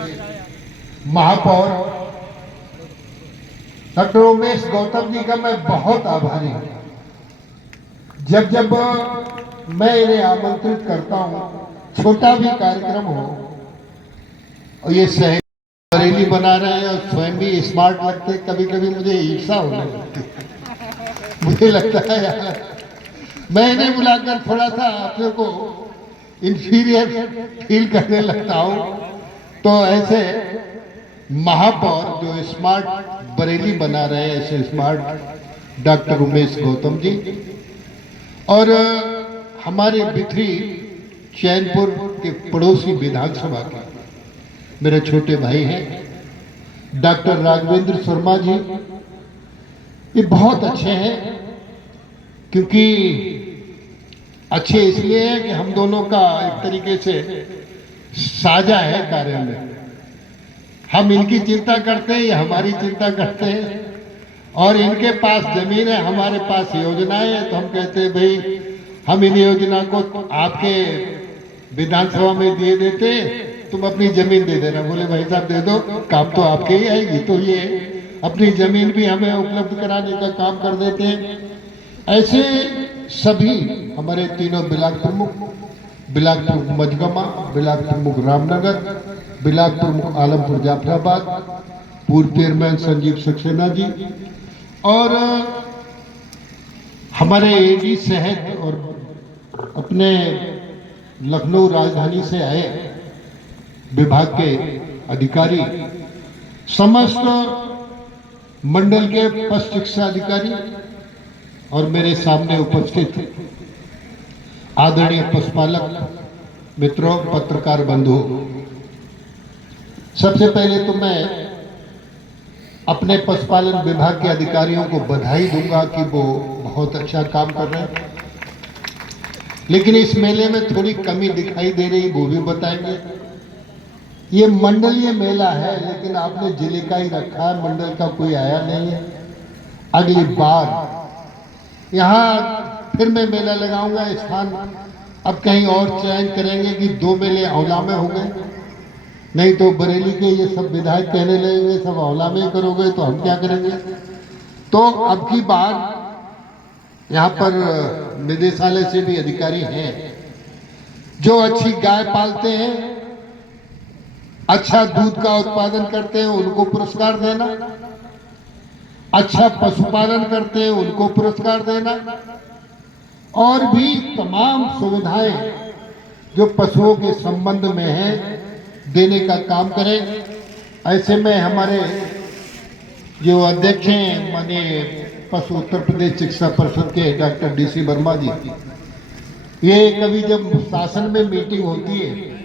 महापौर डॉक्टर उमेश गौतम जी का मैं बहुत आभारी हूं। जब जब मैं इन्हें आमंत्रित करता हूं, छोटा भी कार्यक्रम हो, और ये शहर बरेली बना रहे हैं और स्वयं भी स्मार्ट लगते, कभी कभी मुझे ईर्षा होने लगती। मुझे लगता है यार, मैं इन्हें बुलाकर थोड़ा सा अपने को इंफीरियर फील करने लगता हूं। तो ऐसे महापौर जो स्मार्ट बरेली बना रहे हैं, ऐसे स्मार्ट डॉक्टर उमेश गौतम जी, और हमारे बिथरी चैनपुर के पड़ोसी विधानसभा के मेरे छोटे भाई हैं डॉक्टर राघवेंद्र शर्मा जी। ये बहुत अच्छे हैं, क्योंकि अच्छे इसलिए है कि हम दोनों का एक तरीके से साझा है कार्य में। हम इनकी चिंता करते हैं, ये हमारी चिंता करते हैं, और इनके पास जमीन है, हमारे पास योजनाएं हैं, तो हम कहते हैं भाई हम इन योजना को आपके विधानसभा में दिए देते, तुम अपनी जमीन दे देना। बोले भाई साहब दे दो, काम तो आपके ही आएगी। तो ये अपनी जमीन भी हमें उपलब्ध कराने का काम कर देते हैं। ऐसे सभी हमारे तीनों ब्लॉक प्रमुख, ब्लॉक प्रमुख मजगमा, ब्लॉक प्रमुख रामनगर, ब्लॉक प्रमुख आलमपुर जाफराबाद, पूर्व चेयरमैन संजीव सक्सेना जी और हमारे एडी सेहत और अपने लखनऊ राजधानी से आए विभाग के अधिकारी, समस्त मंडल के पशु चिकित्सा अधिकारी और मेरे सामने उपस्थित आदरणीय पशुपालक मित्रों, पत्रकार बंधु, सबसे पहले तो मैं अपने पशुपालन विभाग के अधिकारियों को बधाई दूंगा कि वो बहुत अच्छा काम कर रहे हैं। लेकिन इस मेले में थोड़ी कमी दिखाई दे रही, वो भी बताएंगे। ये मंडलीय मेला है, लेकिन आपने जिले का ही रखा है, मंडल का कोई आया नहीं है। अगली बार यहाँ फिर मैं मेला लगाऊंगा। स्थान अब कहीं और चयन करेंगे कि 2 मेले औला में हो गए, नहीं तो बरेली के ये सब विधायक कहने लगेंगे सब औला में करोगे, तो हम क्या करेंगे। तो अब की बार यहाँ पर निदेशालय से भी अधिकारी हैं जो अच्छी गाय पालते हैं, अच्छा दूध का उत्पादन करते हैं, उनको पुरस्कार देना, अच्छा पशुपालन करते हैं उनको पुरस्कार देना, और भी तमाम सुविधाएं जो पशुओं के संबंध में है देने का काम करें। ऐसे में हमारे जो अध्यक्ष हैं माने पशु उत्तर प्रदेश चिकित्सा परिषद के डॉक्टर DC वर्मा जी, ये कभी जब शासन में मीटिंग होती है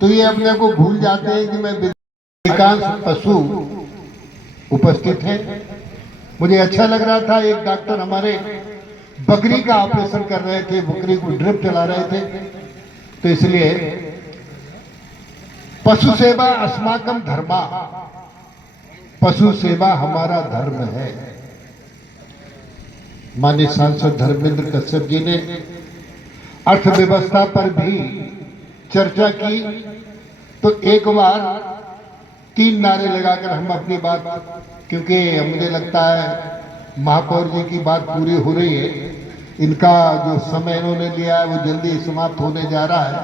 तो ये अपने को भूल जाते हैं कि मैं अधिकांश पशु उपस्थित हैं। मुझे अच्छा लग रहा था, एक डॉक्टर हमारे बकरी का ऑपरेशन कर रहे थे, बकरी को ड्रिप चला रहे थे, तो इसलिए पशु सेवा अस्माकम धर्मा, पशु सेवा हमारा धर्म है। माननीय सांसद धर्मेंद्र कश्यप जी ने अर्थव्यवस्था पर भी चर्चा की, तो एक बार 3 नारे लगाकर हम अपनी बात, क्योंकि मुझे लगता है महापौर जी की बात पूरी हो रही है, इनका जो समय इन्होंने लिया है वो जल्दी समाप्त होने जा रहा है,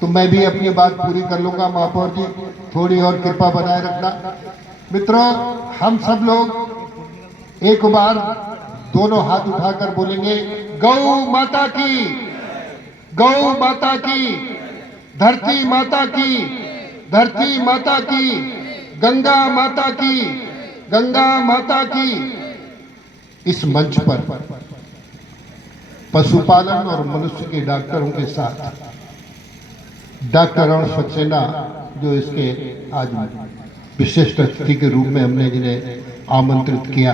तो मैं भी अपनी बात पूरी कर लूंगा। महापौर जी थोड़ी और कृपा बनाए रखना। मित्रों, हम सब लोग एक बार दोनों हाथ उठाकर बोलेंगे, गौ माता की, गौ माता की, धरती माता की, धरती माता की, गंगा माता की, गंगा माता की। इस मंच पर पशुपालन और मनुष्य के डॉक्टरों के साथ डॉक्टर अरुण सक्सेना, जो इसके आज विशिष्ट अतिथि के रूप में हमने जिन्हें आमंत्रित किया।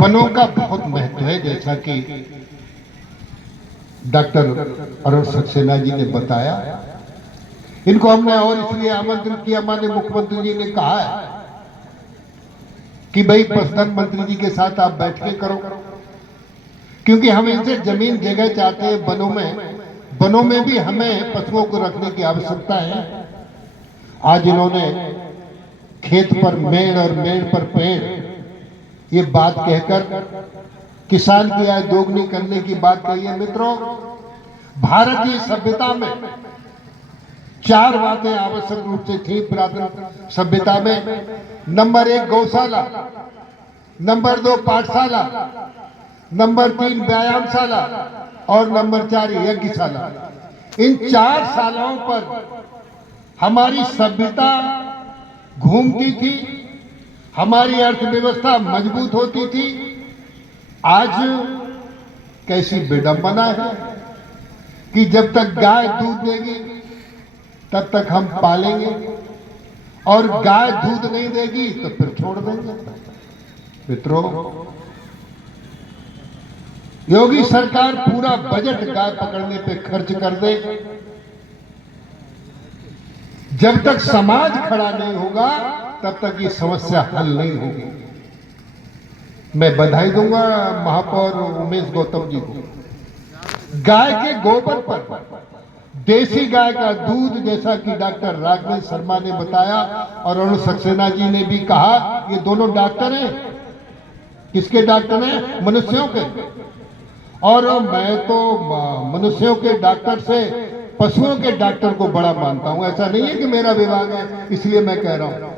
वनों का बहुत महत्व है, जैसा कि डॉक्टर अरुण सक्सेना जी ने बताया। इनको हमने और इसलिए आमंत्रित किया, माननीय मुख्यमंत्री जी ने कहा है कि भाई प्रधानमंत्री जी के साथ आप बैठ के करो, क्योंकि हम इनसे जमीन जगह चाहते हैं। वनों में भी हमें पशुओं को रखने की आवश्यकता है। आज इन्होंने खेत पर मेड़ और मेड़ पर पेड़, ये बात कहकर किसान की आय दोगुनी करने की बात कही है। मित्रों, भारतीय सभ्यता में 4 बातें आवश्यक रूप से थी पुरातन सभ्यता में। नंबर 1 गौशाला, नंबर 2 पाठशाला, नंबर 3 व्यायामशाला और नंबर 4 यज्ञशाला। इन 4 शालाओं पर हमारी सभ्यता घूमती थी, हमारी अर्थव्यवस्था मजबूत होती थी। आज कैसी विडंबना है कि जब तक गाय दूध देगी तब तक हम पालेंगे, और गाय दूध नहीं देगी तो फिर छोड़ देंगे। मित्रों, योगी सरकार पूरा बजट गाय पकड़ने पे खर्च कर दे, जब तक समाज खड़ा नहीं होगा तब तक ये समस्या हल नहीं होगी। मैं बधाई दूंगा महापौर उमेश गौतम जी को गाय के गोबर पर, देसी गाय का दूध, जैसा कि डॉक्टर राघवेंद्र शर्मा ने बताया और अरुण सक्सेना जी ने भी कहा, ये दोनों डॉक्टर हैं। किसके डॉक्टर हैं? मनुष्यों के। और मैं तो मनुष्यों के डॉक्टर से पशुओं के डॉक्टर को बड़ा मानता हूं। ऐसा नहीं है कि मेरा विभाग है इसलिए मैं कह रहा हूं।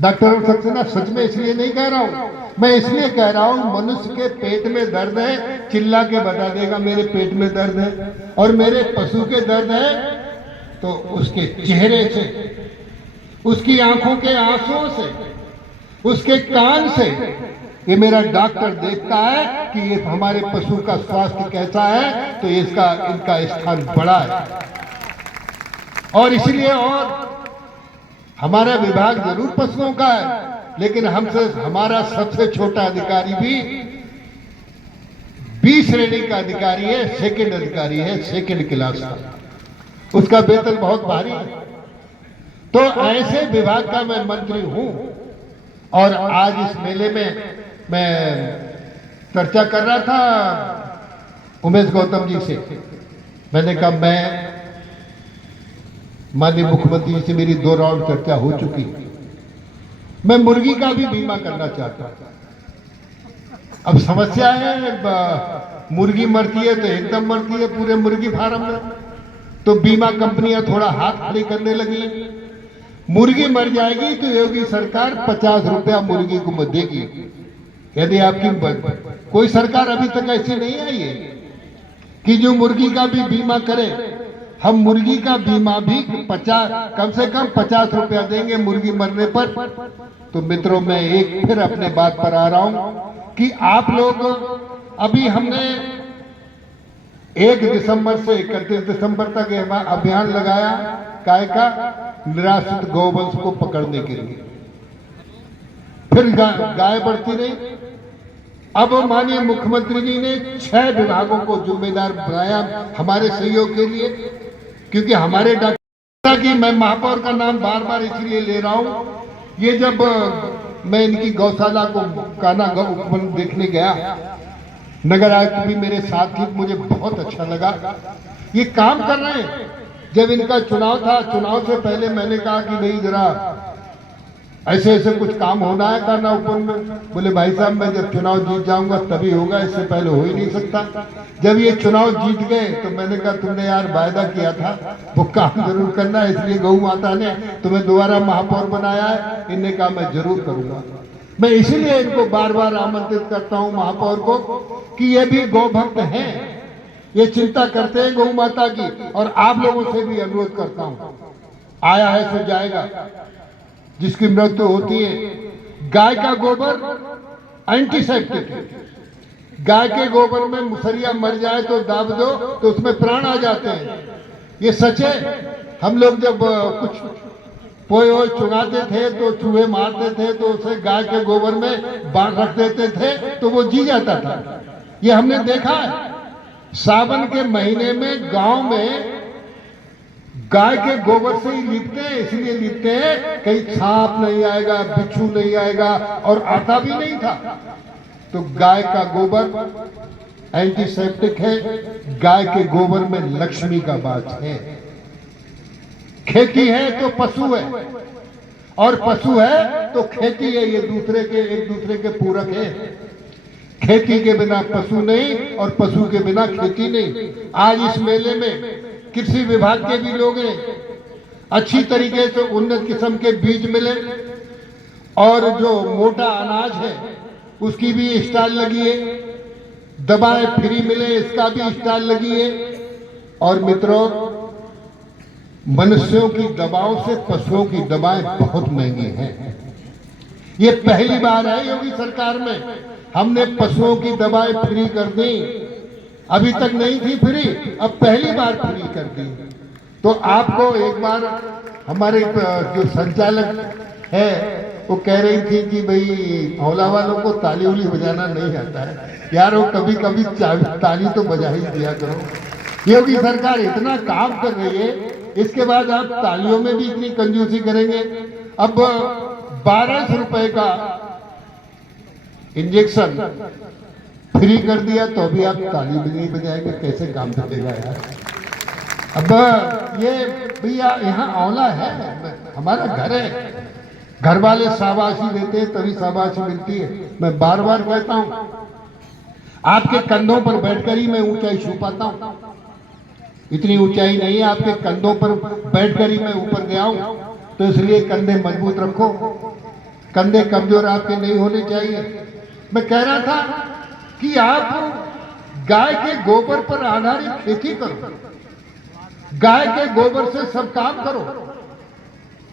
डॉक्टर सक्सेना सच में इसलिए नहीं कह रहा हूं, मैं इसलिए कह रहा हूं मनुष्य के पेट में दर्द है, चिल्ला के बता देगा मेरे पेट में दर्द है। और मेरे पशु के दर्द है तो उसके चेहरे से, उसकी आंखों के आंसुओं से, उसके कान से ये मेरा डॉक्टर देखता है कि ये हमारे पशु का स्वास्थ्य कैसा है, तो इनका स्थान बड़ा है। और इसलिए और हमारा विभाग जरूर पशुओं का है, लेकिन हमसे हमारा सबसे छोटा अधिकारी भी बी श्रेणी का अधिकारी है, सेकंड अधिकारी है, सेकंड क्लास का। उसका वेतन बहुत भारी है। तो ऐसे विभाग का मैं मंत्री हूं। और आज इस मेले में मैं चर्चा कर रहा था उमेश गौतम जी से। मैंने कहा मैं माननीय मुख्यमंत्री जी से मेरी 2 राउंड चर्चा हो चुकी। मैं मुर्गी का भी बीमा करना चाहता हूं। अब समस्या है, मुर्गी मरती है तो एकदम मरती है पूरे मुर्गी फार्म में, तो बीमा कंपनियां थोड़ा हाथ खड़ी करने लगी। मुर्गी मर जाएगी तो योगी सरकार 50 रुपया मुर्गी को देगी। यदि आपकी कोई सरकार अभी तक ऐसी नहीं आई है कि जो मुर्गी का भी बीमा करे। हम मुर्गी का बीमा भी 50, कम से कम 50 रुपया देंगे मुर्गी मरने पर। तो मित्रों, मैं एक फिर अपने बात पर आ रहा हूं कि आप लोग, अभी हमने 1 दिसंबर से 31 दिसंबर तक अभियान लगाया काय का, निराश्रित गौवंश को पकड़ने के लिए। फिर गाय बढ़ती रही। अब माननीय मुख्यमंत्री जी ने 6 विभागों को जिम्मेदार बनाया हमारे सहयोग के लिए, क्योंकि हमारे डॉक्टर की, मैं महापौर का नाम बार बार इसलिए ले रहा हूं, ये जब मैं इनकी गौशाला को काना गौ देखने गया, नगर आयुक्त भी मेरे साथ थी, मुझे बहुत अच्छा लगा। ये काम कर रहे हैं। जब इनका चुनाव था, चुनाव से पहले मैंने कहा कि भाई जरा ऐसे ऐसे कुछ काम होना है काना ओपन में। बोले भाई साहब मैं जब चुनाव जीत जाऊंगा तभी होगा, इससे पहले हो ही नहीं सकता। जब ये चुनाव जीत गए तो मैंने कहा तुमने यार वायदा किया था वो काम जरूर करना है, इसलिए गौ माता ने तुम्हें दोबारा महापौर बनाया है। इनने कहा मैं जरूर करूंगा। मैं इसीलिए इनको बार बार आमंत्रित करता हूं महापौर को कि ये भी गौ भक्त हैं, ये चिंता करते हैं गौ माता की। और आप लोगों से भी अनुरोध करता हूं, आया है सो जाएगा। जिसकी मृत्यु होती है, गाय का गोबर एंटीसेप्टिक है। गाय के गोबर में मुसरिया मर जाए तो दाब दो तो उसमें प्राण आ जाते हैं। ये सच है। हम लोग जब कुछ पोए ओए चुगाते थे तो चूहे मारते थे तो उसे गाय के गोबर में बांध रख देते थे तो वो जी जाता था। ये हमने देखा है। सावन के महीने में गांव में गाय के गोबर से ही लिपते हैं, इसलिए लिपते हैं कहीं सांप नहीं आएगा, बिच्छू नहीं आएगा, और आता भी नहीं था। तो गाय का गोबर एंटीसेप्टिक है। गाय के गोबर में लक्ष्मी का वास है। खेती है तो पशु है, और पशु है तो खेती है। ये एक दूसरे के पूरक है। खेती के बिना पशु नहीं और पशु के बिना खेती नहीं। आज इस मेले में कृषि विभाग के भी लोग हैं। अच्छी तरीके से उन्नत किस्म के बीज मिले और जो मोटा अनाज है उसकी भी स्टॉल लगी है। दवाएं फ्री मिले इसका भी स्टॉल लगी है। और मित्रों, मनुष्यों की दवाओं से पशुओं की दवाएं बहुत महंगी हैं। ये पहली बार है योगी सरकार में हमने पशुओं की दवाएं फ्री कर दी। अभी तक नहीं थी फ्री, अब पहली बार फ्री कर दी। तो आपको एक बार हमारे जो संचालक है वो कह रही थी कि भाई हौला वालों को ताली उली बजाना नहीं आता है। यार वो कभी कभी ताली तो बजा ही दिया करो। योगी सरकार इतना काम कर रही है, इसके बाद आप तालियों में भी इतनी कंजूसी करेंगे। अब 1200 रुपए का इंजेक्शन फ्री कर दिया तो भी आप ताली भी नहीं बजाएंगे, कैसे काम चलेगा यार। अब ये भैया यहाँ औला है, हमारा घर है, घर वाले शाबाशी देते हैं तभी शाबाशी मिलती है। मैं बार बार कहता हूँ आपके कंधों पर बैठकर ही मैं ऊंचाई छू पाता हूँ, इतनी ऊंचाई नहीं है, आपके कंधों पर बैठकर ही मैं ऊपर गया हूँ। तो इसलिए कंधे मजबूत रखो, कंधे कमजोर आपके नहीं होने चाहिए। मैं कह रहा था कि आप गाय के गोबर पर आधारित खेती करो, गाय के गोबर से सब काम करो।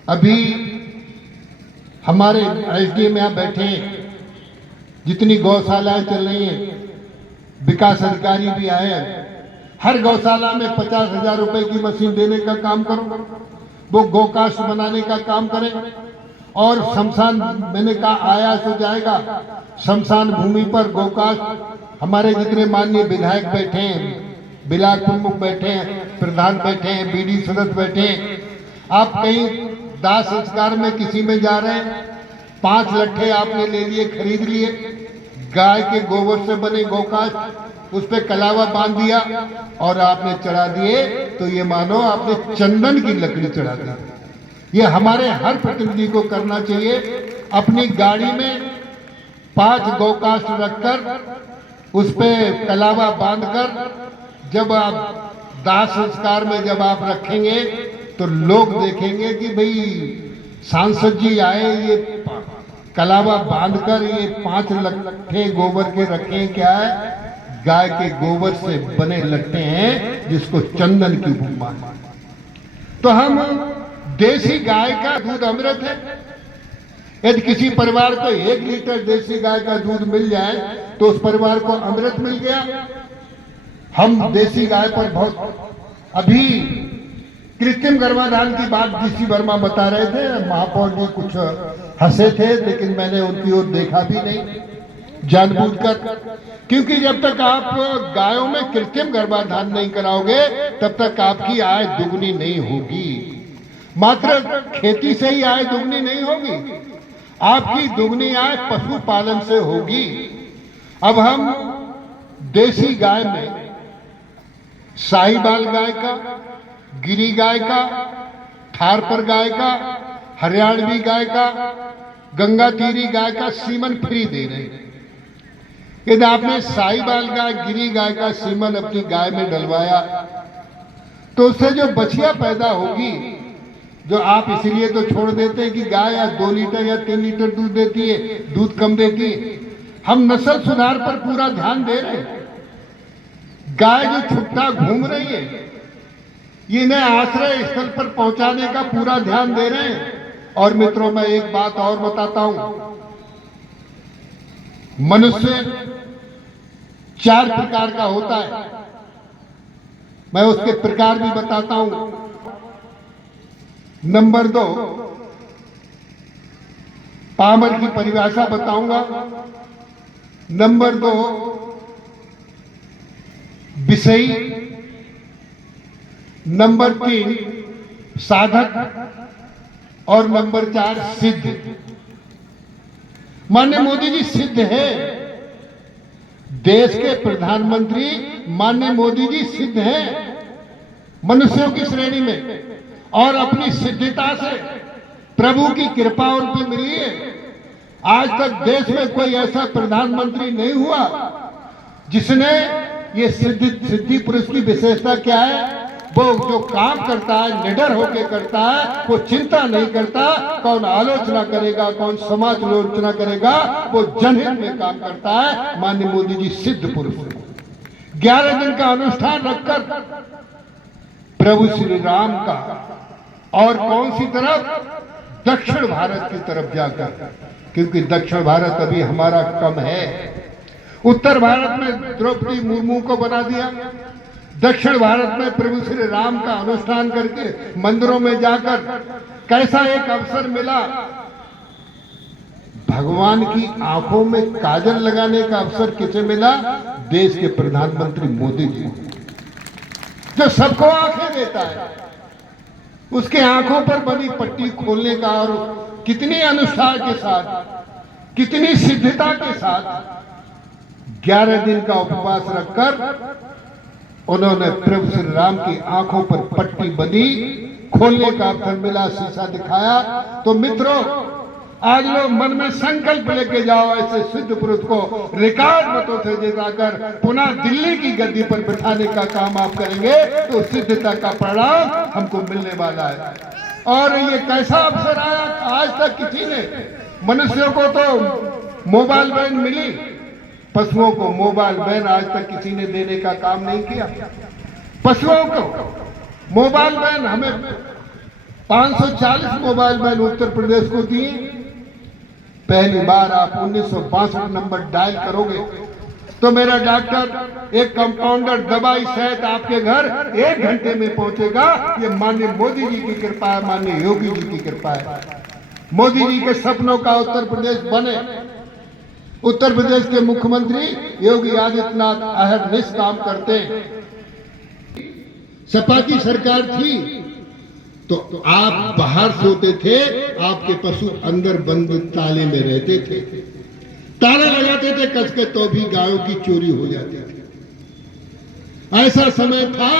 अभी हमारे एसडीएम यहाँ बैठे हैं, जितनी गौशालाएं चल रही हैं, विकास अधिकारी भी आए हैं, हर गौशाला में 50,000 रुपए की मशीन देने का काम करो, वो गोकास्ट बनाने का काम करें। और शमशान, मैंने कहा आया तो जाएगा, शमशान भूमि पर गोकास्ट, हमारे जितने माननीय विधायक बैठे हैं, ब्लॉक प्रमुख बैठे हैं, प्रधान बैठे हैं, बीडी सदस्य बैठे हैं, आप कहीं दाह संस्कार में किसी में जा रहे हैं, 5 लट्ठे आपने ले लिए, खरीद लिए, गाय के गोबर से बने गोकास्ट, उस पे कलावा बांध दिया और आपने चढ़ा दिए, तो ये मानो आपने चंदन की लकड़ी चढ़ा दी। ये हमारे हर प्रतिनिधि को करना चाहिए। अपनी गाड़ी में 5 गोकास्ट रखकर उस पे कलावा बांधकर जब आप दाह संस्कार में जब आप रखेंगे तो लोग देखेंगे कि भाई सांसद जी आए, ये कलावा बांधकर ये 5 लट्ठे गोबर के रखे, क्या है, गाय के गोबर से बने लट्टे हैं जिसको चंदन की भूमा है। तो हम देसी गाय का दूध अमृत है। यदि किसी परिवार को 1 लीटर देसी गाय का दूध मिल जाए तो उस परिवार को अमृत मिल गया। हम देसी गाय पर बहुत, अभी कृत्रिम गर्भाधान की बात डीसी वर्मा बता रहे थे, महापौर जी कुछ हंसे थे, लेकिन मैंने उनकी ओर देखा भी नहीं जानबूझकर, क्योंकि जब तक आप गायों में कृत्रिम गर्भाधान नहीं कराओगे तब तक आपकी आय दुगनी नहीं होगी। मात्र खेती से ही आय दुगनी नहीं होगी, आपकी दुगनी आय पशुपालन से होगी। अब हम देसी गाय में साहिवाल गाय का, गिरी गाय का, थारपर गाय का, हरियाणवी गाय का, गंगा तीरी गाय का सीमन फ्री दे रहे हैं। यदि आपने साहिवाल गाय, गिरी गाय का सीमन अपनी गाय में डलवाया तो उससे जो बछिया पैदा होगी, जो आप इसलिए तो छोड़ देते हैं कि गाय या 2 लीटर या 3 लीटर दूध देती है, दूध कम देती है, हम नस्ल सुधार पर पूरा ध्यान दे रहे हैं। गाय जो छुट्टा घूम रही है, ये इन्हें आश्रय स्थल पर पहुंचाने का पूरा ध्यान दे रहे हैं। और मित्रों, मैं एक बात और बताता हूं, मनुष्य 4 प्रकार का होता है, मैं उसके प्रकार भी बताता हूं। नंबर 2, पामर की परिभाषा बताऊंगा। नंबर 2, विषयी। नंबर 3, साधक। और नंबर 4, सिद्ध। माननीय मोदी जी सिद्ध है, देश के प्रधानमंत्री माननीय मोदी जी सिद्ध हैं मनुष्यों की श्रेणी में, और अपनी सिद्धता से प्रभु की कृपा उन पर मिली है। आज तक देश में कोई ऐसा प्रधानमंत्री नहीं हुआ जिसने ये सिद्धि पुरुष की विशेषता क्या है, वो जो काम करता है निडर होकर करता है, वो चिंता नहीं करता कौन आलोचना करेगा, कौन समालोचना करेगा, वो जनहित में काम करता है। माननीय मोदी जी सिद्ध पुरुष। 11 दिन का अनुष्ठान रखकर प्रभु श्री राम का, और कौन सी तरफ, दक्षिण भारत की तरफ जाकर, क्योंकि दक्षिण भारत अभी हमारा कम है। उत्तर भारत में द्रौपदी मुर्मू को बना दिया, दक्षिण भारत में प्रभु श्री राम का अनुष्ठान करके मंदिरों में जाकर कैसा एक अवसर मिला, भगवान की आंखों में काजल लगाने का अवसर किसे मिला, देश के प्रधानमंत्री मोदी जी, जो सबको आंखें देता है, उसके आंखों पर बनी पट्टी खोलने का, और कितनी अनुष्ठान के साथ, कितनी सिद्धता के साथ 11 दिन का उपवास रखकर उन्होंने प्रभु श्री राम की आंखों पर पट्टी बंधी, खोलने का अवसर मिला, शीशा दिखाया। तो मित्रों, आज लोग मन में संकल्प लेके जाओ, ऐसे सिद्ध पुरुष को रिकॉर्ड मतों से जिताकर पुनः दिल्ली की गद्दी पर बिठाने का काम आप करेंगे तो सिद्धता का परिणाम हमको मिलने वाला है। और ये कैसा अवसर आया, आज तक किसी ने, मनुष्यों को तो मोबाइल वैन मिली, पशुओं को मोबाइल वैन आज तक किसी ने देने का काम नहीं किया। पशुओं को मोबाइल वैन, हमें 540 मोबाइल वैन उत्तर प्रदेश को दिए। पहली बार आप 1962 नंबर डायल करोगे तो मेरा डॉक्टर एक कंपाउंडर दवाई सहित आपके घर 1 घंटे में पहुंचेगा। ये माननीय मोदी जी की कृपा है, माननीय योगी जी की कृपा है। मोदी जी के सपनों का उत्तर प्रदेश बने। उत्तर प्रदेश के मुख्यमंत्री योगी आदित्यनाथ अहरनिश काम करते हैं। सपा की सरकार थी तो आप बाहर सोते थे, आपके पशु अंदर बंद ताले में रहते थे, ताला लगाते थे कस के, तो भी गायों की चोरी हो जाती थी। ऐसा समय था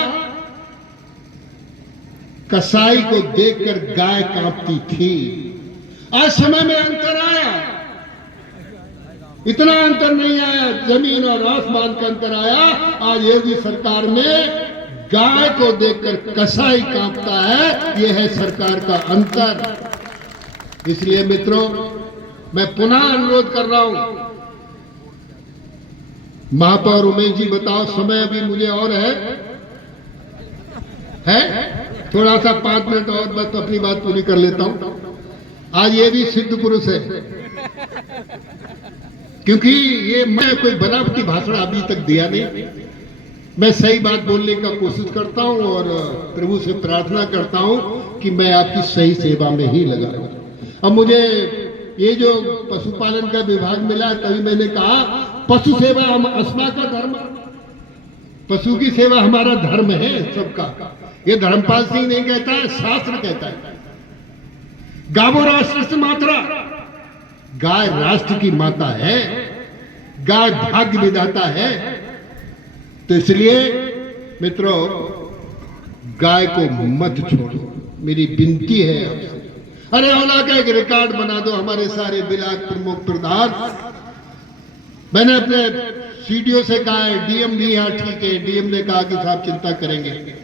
कसाई को देखकर गाय कांपती थी। आज समय में अंतर आया, इतना अंतर नहीं आया, जमीन और आसमान का अंतर आया। आज योगी सरकार में गाय को देखकर कसाई कांपता है, यह है सरकार का अंतर। इसलिए मित्रों, मैं पुनः अनुरोध कर रहा हूं, महापौर उमेश जी बताओ, समय अभी मुझे और है थोड़ा सा 5 मिनट और, बस अपनी बात पूरी कर लेता हूं। आज ये भी सिद्ध पुरुष है, क्योंकि ये मैं कोई बनावटी भाषण अभी तक दिया नहीं। मैं सही बात बोलने का कोशिश करता हूं और प्रभु से प्रार्थना करता हूं कि मैं आपकी सही सेवा में ही लगा रहूं। अब मुझे ये जो पशुपालन का विभाग मिला, तभी मैंने कहा पशु सेवा हम अस्मा का धर्म, पशु की सेवा हमारा धर्म है सबका। ये धर्मपाल सिंह नहीं कहता है, शास्त्र कहता है। गावो राष्ट्र से मात्रा, गाय राष्ट्र की माता है, गाय भाग्य विधाता है। तो इसलिए मित्रों, गाय को मत छोड़ो, मेरी विनती है आपसे। अरे औला का एक रिकॉर्ड बना दो हमारे सारे ब्लॉक प्रमुख प्रधान। मैंने अपने सीडीओ से कहा है, डीएम भी यहाँ ठीक है, डीएम ने कहा कि साहब चिंता करेंगे।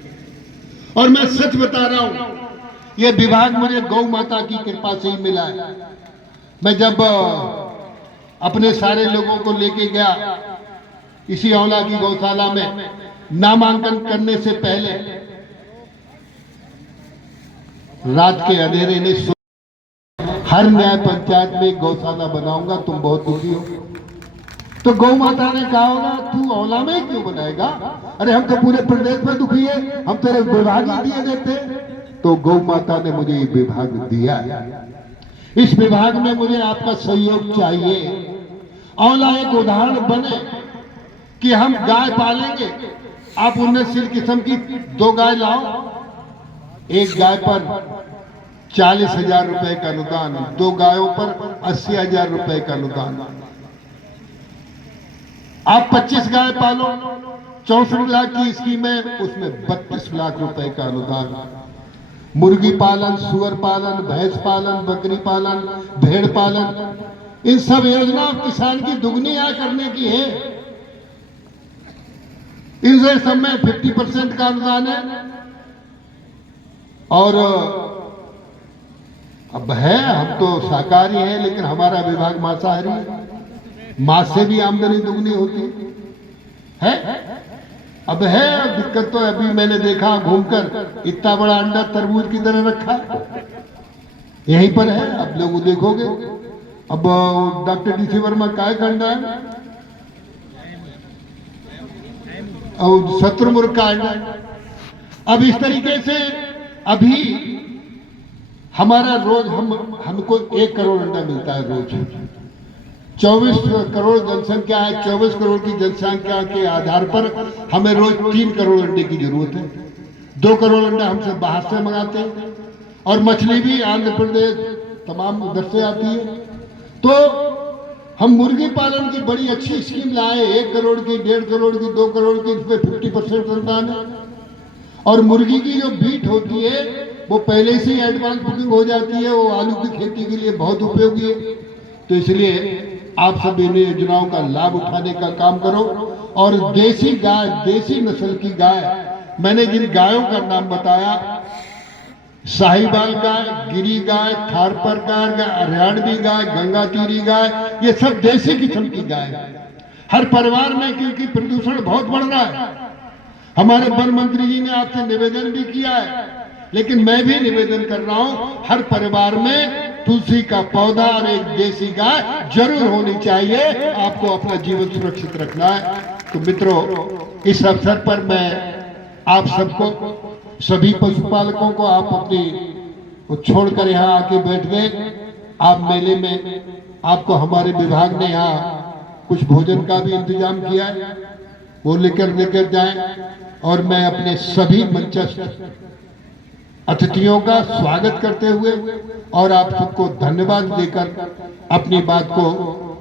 और मैं सच बता रहा हूं, ये विभाग मुझे गौ माता की कृपा से ही मिला है। मैं जब अपने सारे लोगों को लेके गया इसी औला की गौशाला में, नामांकन करने से पहले रात के अंधेरे ने हर न्याय पंचायत में गौशाला बनाऊंगा, तुम बहुत दुखी हो। तो गौ माता ने कहा होगा तू औला में क्यों बनाएगा, अरे हम तो पूरे प्रदेश में दुखी है, हम तेरे विभाग ही दिए देते। तो गौ माता ने मुझे ये विभाग दिया है। इस विभाग में मुझे आपका सहयोग चाहिए। औला एक उदाहरण बने कि हम गाय पालेंगे, आप उन्नतशील किस्म की 2 गाय लाओ, एक गाय पर 40,000 रुपए का अनुदान, 2 गायों पर 80,000 रुपए का अनुदान। आप 25 गाय पालो, 64 लाख की स्कीम है, उसमें 32 लाख रुपए का अनुदान। मुर्गी पालन, सुअर पालन, भैंस पालन, बकरी पालन, भेड़ पालन, इन सब योजना किसान की दुगनी आय करने की है। इनसे सब में 50% का अनुदान है। और अब है, हम तो शाकाहारी हैं, लेकिन हमारा विभाग मांसाहारी है, मांस से भी आमदनी दुगनी होती है। अब है दिक्कत, तो अभी मैंने देखा घूमकर, इतना बड़ा अंडा तरबूज की तरह रखा यहीं पर है, अब लोग देखोगे। अब डॉक्टर डीसी वर्मा काय का अंडा है, और शत्रुमुर्ग का अंडा। अब इस तरीके से अभी हमारा रोज हमको 1 करोड़ अंडा मिलता है रोज। 24 करोड़ जनसंख्या है, 24 करोड़ की जनसंख्या के आधार पर हमें रोज 3 करोड़ अंडे की जरूरत है। 2 करोड़ अंडा हमसे बाहर से मंगाते हैं, और मछली भी आंध्र प्रदेश तमाम उधर से आती है। तो हम मुर्गी पालन की बड़ी अच्छी स्कीम लाए, 1 करोड़ की, 1.5 करोड़ की, 2 करोड़ की, इसमें 50% अनुदान है। और मुर्गी की जो बीट होती है वो पहले से ही एडवांस बुकिंग हो जाती है, वो आलू की खेती के लिए बहुत उपयोगी है। तो इसलिए आप सब इन योजनाओं का लाभ उठाने का काम करो। और देसी गाय, देसी नस्ल की गाय, मैंने जिन गायों का नाम बताया, साहिवाल गाय, गिरी गाय, थारपर गाय, हरियाणवी गाय, गंगा तीरी गाय, ये सब देसी किस्म की गाय है। हर परिवार में, क्योंकि प्रदूषण बहुत बढ़ रहा है, हमारे वन मंत्री जी ने आपसे निवेदन भी किया है, लेकिन मैं भी निवेदन कर रहा हूं, हर परिवार में तुलसी का पौधा और एक देसी गाय जरूर होनी चाहिए। आपको अपना जीवन सुरक्षित रखना है। तो मित्रों, इस अवसर पर मैं आप सबको, सभी पशुपालकों को, आप अपनी छोड़कर यहाँ आके बैठ गए। आप मेले में, आपको हमारे विभाग ने यहाँ कुछ भोजन का भी इंतजाम किया है, वो लेकर जाएं। और मैं अपने सभी मंचस्थ अतिथियों का स्वागत करते हुए और आप सबको धन्यवाद देकर अपनी बात को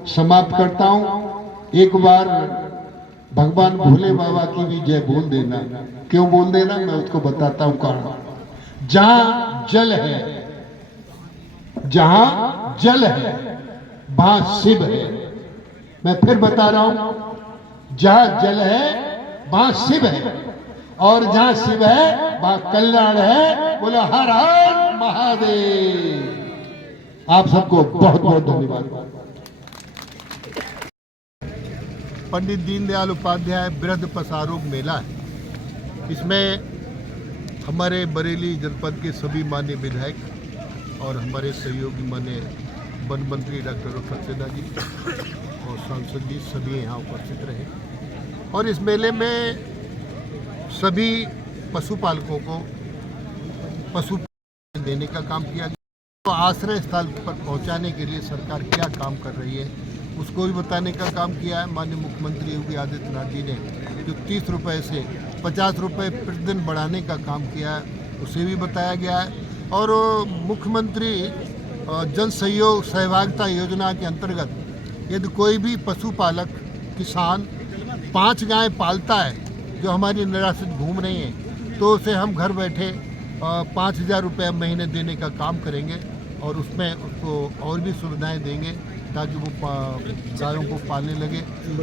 समाप्त करता हूं। एक बार भगवान भोले बाबा की भी जय बोल देना। क्यों बोल देना, मैं उसको बताता हूं कारण। जहां जल है, जहां जल है वहां शिव है। मैं फिर बता रहा हूं, जहां जल है वहां शिव है, और जहां शिव है वहां कल्याण है। बोलो हर हर महादेव। आप सबको बहुत बहुत धन्यवाद। पंडित दीनदयाल उपाध्याय वृद्ध पसारोग मेला है। इसमें हमारे बरेली जनपद के सभी माननीय विधायक और हमारे सहयोगी माननीय वन मंत्री डॉक्टर सक्सेना जी और सांसद जी सभी यहाँ उपस्थित रहे। और इस मेले में सभी पशुपालकों को पशु देने का काम किया गया। तो आश्रय स्थल पर पहुंचाने के लिए सरकार क्या काम कर रही है उसको भी बताने का काम किया है। माननीय मुख्यमंत्री योगी आदित्यनाथ जी ने जो 30 रुपये से 50 रुपये प्रतिदिन बढ़ाने का काम किया है, उसे भी बताया गया है। और मुख्यमंत्री जन सहयोग सहभागिता योजना के अंतर्गत यदि कोई भी पशुपालक किसान 5 गाय पालता है जो हमारी निराश्रित घूम रही हैं, तो उसे हम घर बैठे 5,000 रुपये महीने देने का काम करेंगे और उसमें उसको और भी सुविधाएं देंगे ताकि वो गायों को पालने लगे।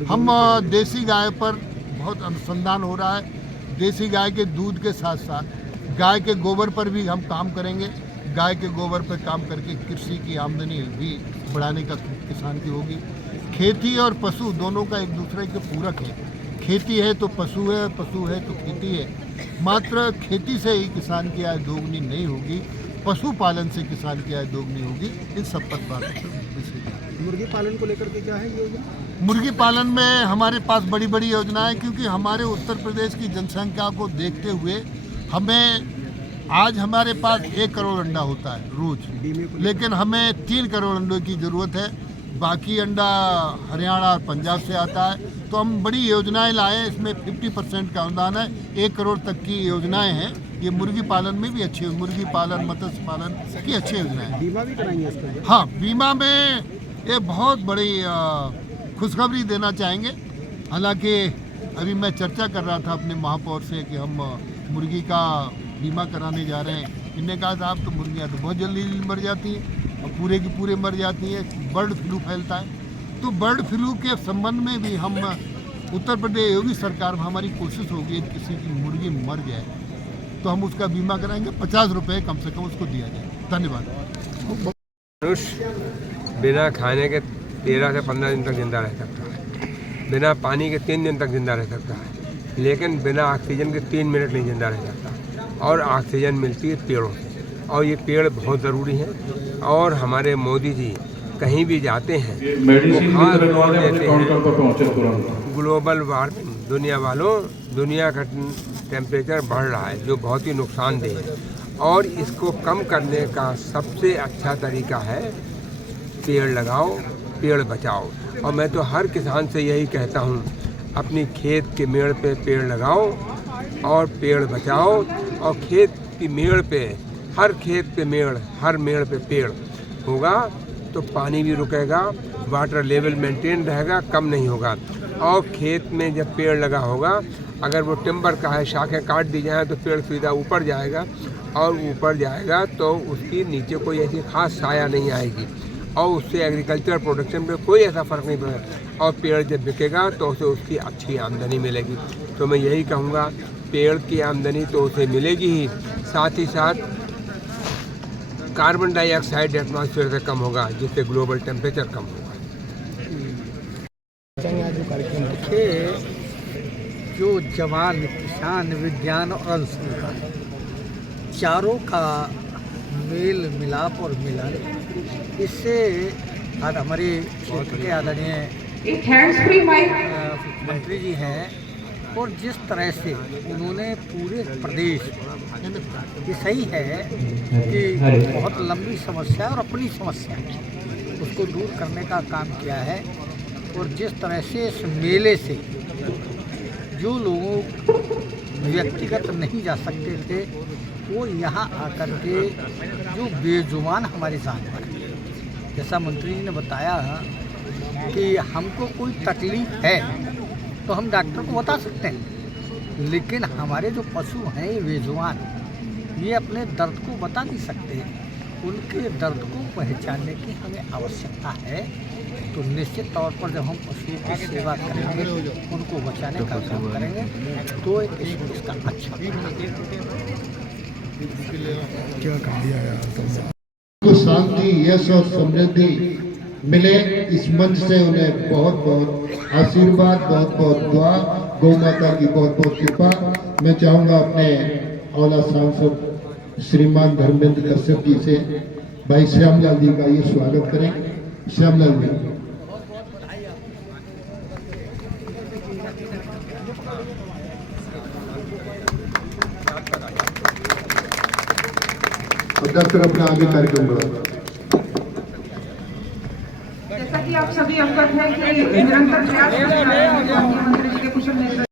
हम देसी गाय पर बहुत अनुसंधान हो रहा है। देसी गाय के दूध के साथ साथ गाय के गोबर पर भी हम काम करेंगे। गाय के गोबर पर काम करके कृषि की आमदनी भी बढ़ाने का किसान की होगी। खेती और पशु दोनों का एक दूसरे के पूरक है। खेती है तो पशु है, पशु है तो खेती है। मात्र खेती से ही किसान की आय दोगुनी नहीं होगी, पशुपालन से किसान की आय दोगुनी होगी। इन सब पर बात। मुर्गी पालन को लेकर के क्या है योजना? मुर्गी पालन में हमारे पास बड़ी बड़ी योजनाएं, क्योंकि हमारे उत्तर प्रदेश की जनसंख्या को देखते हुए हमें आज हमारे पास 1 करोड़ अंडा होता है रोज, लेकिन हमें 3 करोड़ अंडों की ज़रूरत है। बाकी अंडा हरियाणा और पंजाब से आता है। तो हम बड़ी योजनाएं लाए, इसमें 50% का अनुदान है। 1 करोड़ तक की योजनाएं हैं। ये मुर्गी पालन में भी अच्छी, मुर्गी पालन, मत्स्य पालन की अच्छी योजनाएं। बीमा भी कराएंगे इसका? हाँ, बीमा में ये बहुत बड़ी खुशखबरी देना चाहेंगे। हालांकि अभी मैं चर्चा कर रहा था अपने महापौर से कि हम मुर्गी का बीमा कराने जा रहे हैं। इन्होंने कहा साहब तो मुर्गियाँ तो बहुत जल्दी मर जाती हैं और पूरे की पूरे मर जाती हैं, बर्ड फ्लू फैलता है। तो बर्ड फ्लू के संबंध में भी हम उत्तर प्रदेश योगी सरकार में हमारी कोशिश होगी किसी की मुर्गी मर जाए तो हम उसका बीमा कराएंगे। 50 रुपये कम से कम उसको दिया जाए। धन्यवाद। मनुष्य बिना खाने के 13 से 15 दिन तक जिंदा रह सकता है, बिना पानी के 3 दिन तक जिंदा रह सकता है, लेकिन बिना ऑक्सीजन के 3 मिनट नहीं जिंदा रह सकता। और ऑक्सीजन मिलती है पेड़ों से, और ये पेड़ बहुत ज़रूरी हैं। और हमारे मोदी जी कहीं भी जाते हैं ग्लोबल वार्मिंग, दुनिया का टेम्परेचर बढ़ रहा है जो बहुत ही नुकसानदेह है, और इसको कम करने का सबसे अच्छा तरीका है पेड़ लगाओ, पेड़ बचाओ। और मैं तो हर किसान से यही कहता हूँ, अपनी खेत के मेड़ पे पेड़ लगाओ और पेड़ बचाओ। और खेत की मेड़ पे, हर खेत पे मेड़, हर मेड़ पे पेड़ होगा तो पानी भी रुकेगा, वाटर लेवल मेंटेन रहेगा, कम नहीं होगा। और खेत में जब पेड़ लगा होगा, अगर वो टिम्बर का है, शाखें काट दी जाए तो पेड़ सीधा ऊपर जाएगा, और ऊपर जाएगा तो उसकी नीचे कोई ऐसी खास साया नहीं आएगी, और उससे एग्रीकल्चर प्रोडक्शन में कोई ऐसा फ़र्क नहीं पड़ेगा। और पेड़ जब बिकेगा तो उसे उसकी अच्छी आमदनी मिलेगी। तो मैं यही कहूँगा, पेड़ की आमदनी तो उसे मिलेगी ही, साथ ही साथ कार्बन डाइऑक्साइड एटमॉस्फेयर से कम होगा, जिससे ग्लोबल टेम्परेचर कम होगा। देखिए, जो जवान, किसान, विज्ञान और अनुसंधान चारों का मेल मिलाप और मिलन, इससे आज हमारे क्षेत्र के आदरणीय मंत्री जी हैं, और जिस तरह से उन्होंने पूरे प्रदेश, ये सही है कि बहुत लंबी समस्या और अपनी समस्या उसको दूर करने का काम किया है, और जिस तरह से इस मेले से जो लोग व्यक्तिगत नहीं जा सकते थे, वो यहाँ आकर के जो बेजुबान हमारे जानवर हैं, जैसा मंत्री जी ने बताया कि हमको कोई तकलीफ है तो हम डॉक्टर को बता सकते हैं, लेकिन हमारे जो पशु हैं ये बेजुबान, ये अपने दर्द को बता नहीं सकते। उनके दर्द को पहचानने की हमें आवश्यकता है। तो निश्चित तौर पर जब हम पशुओं की सेवा करेंगे, उनको बचाने का काम करेंगे, तो इसका अच्छा क्या कर दिया यार। को शांति, यश और समृद्धि मिले, इस मंच से उन्हें बहुत बहुत आशीर्वाद, बहुत बहुत दुआ, गौ माता की बहुत बहुत कृपा। मैं चाहूँगा अपने औला सांसद श्रीमान धर्मेंद्र कश्यप जी से भाई श्यामलाल जी का ये स्वागत करें। श्यामलाल जी। और डॉक्टर अपना आगे कार्यक्रम बढ़ाओ। जैसा कि आप सभी अवगत हैं कि निरंतर प्रयास कर रहे हैं मुख्यमंत्री जी के कुशल नेतृत्व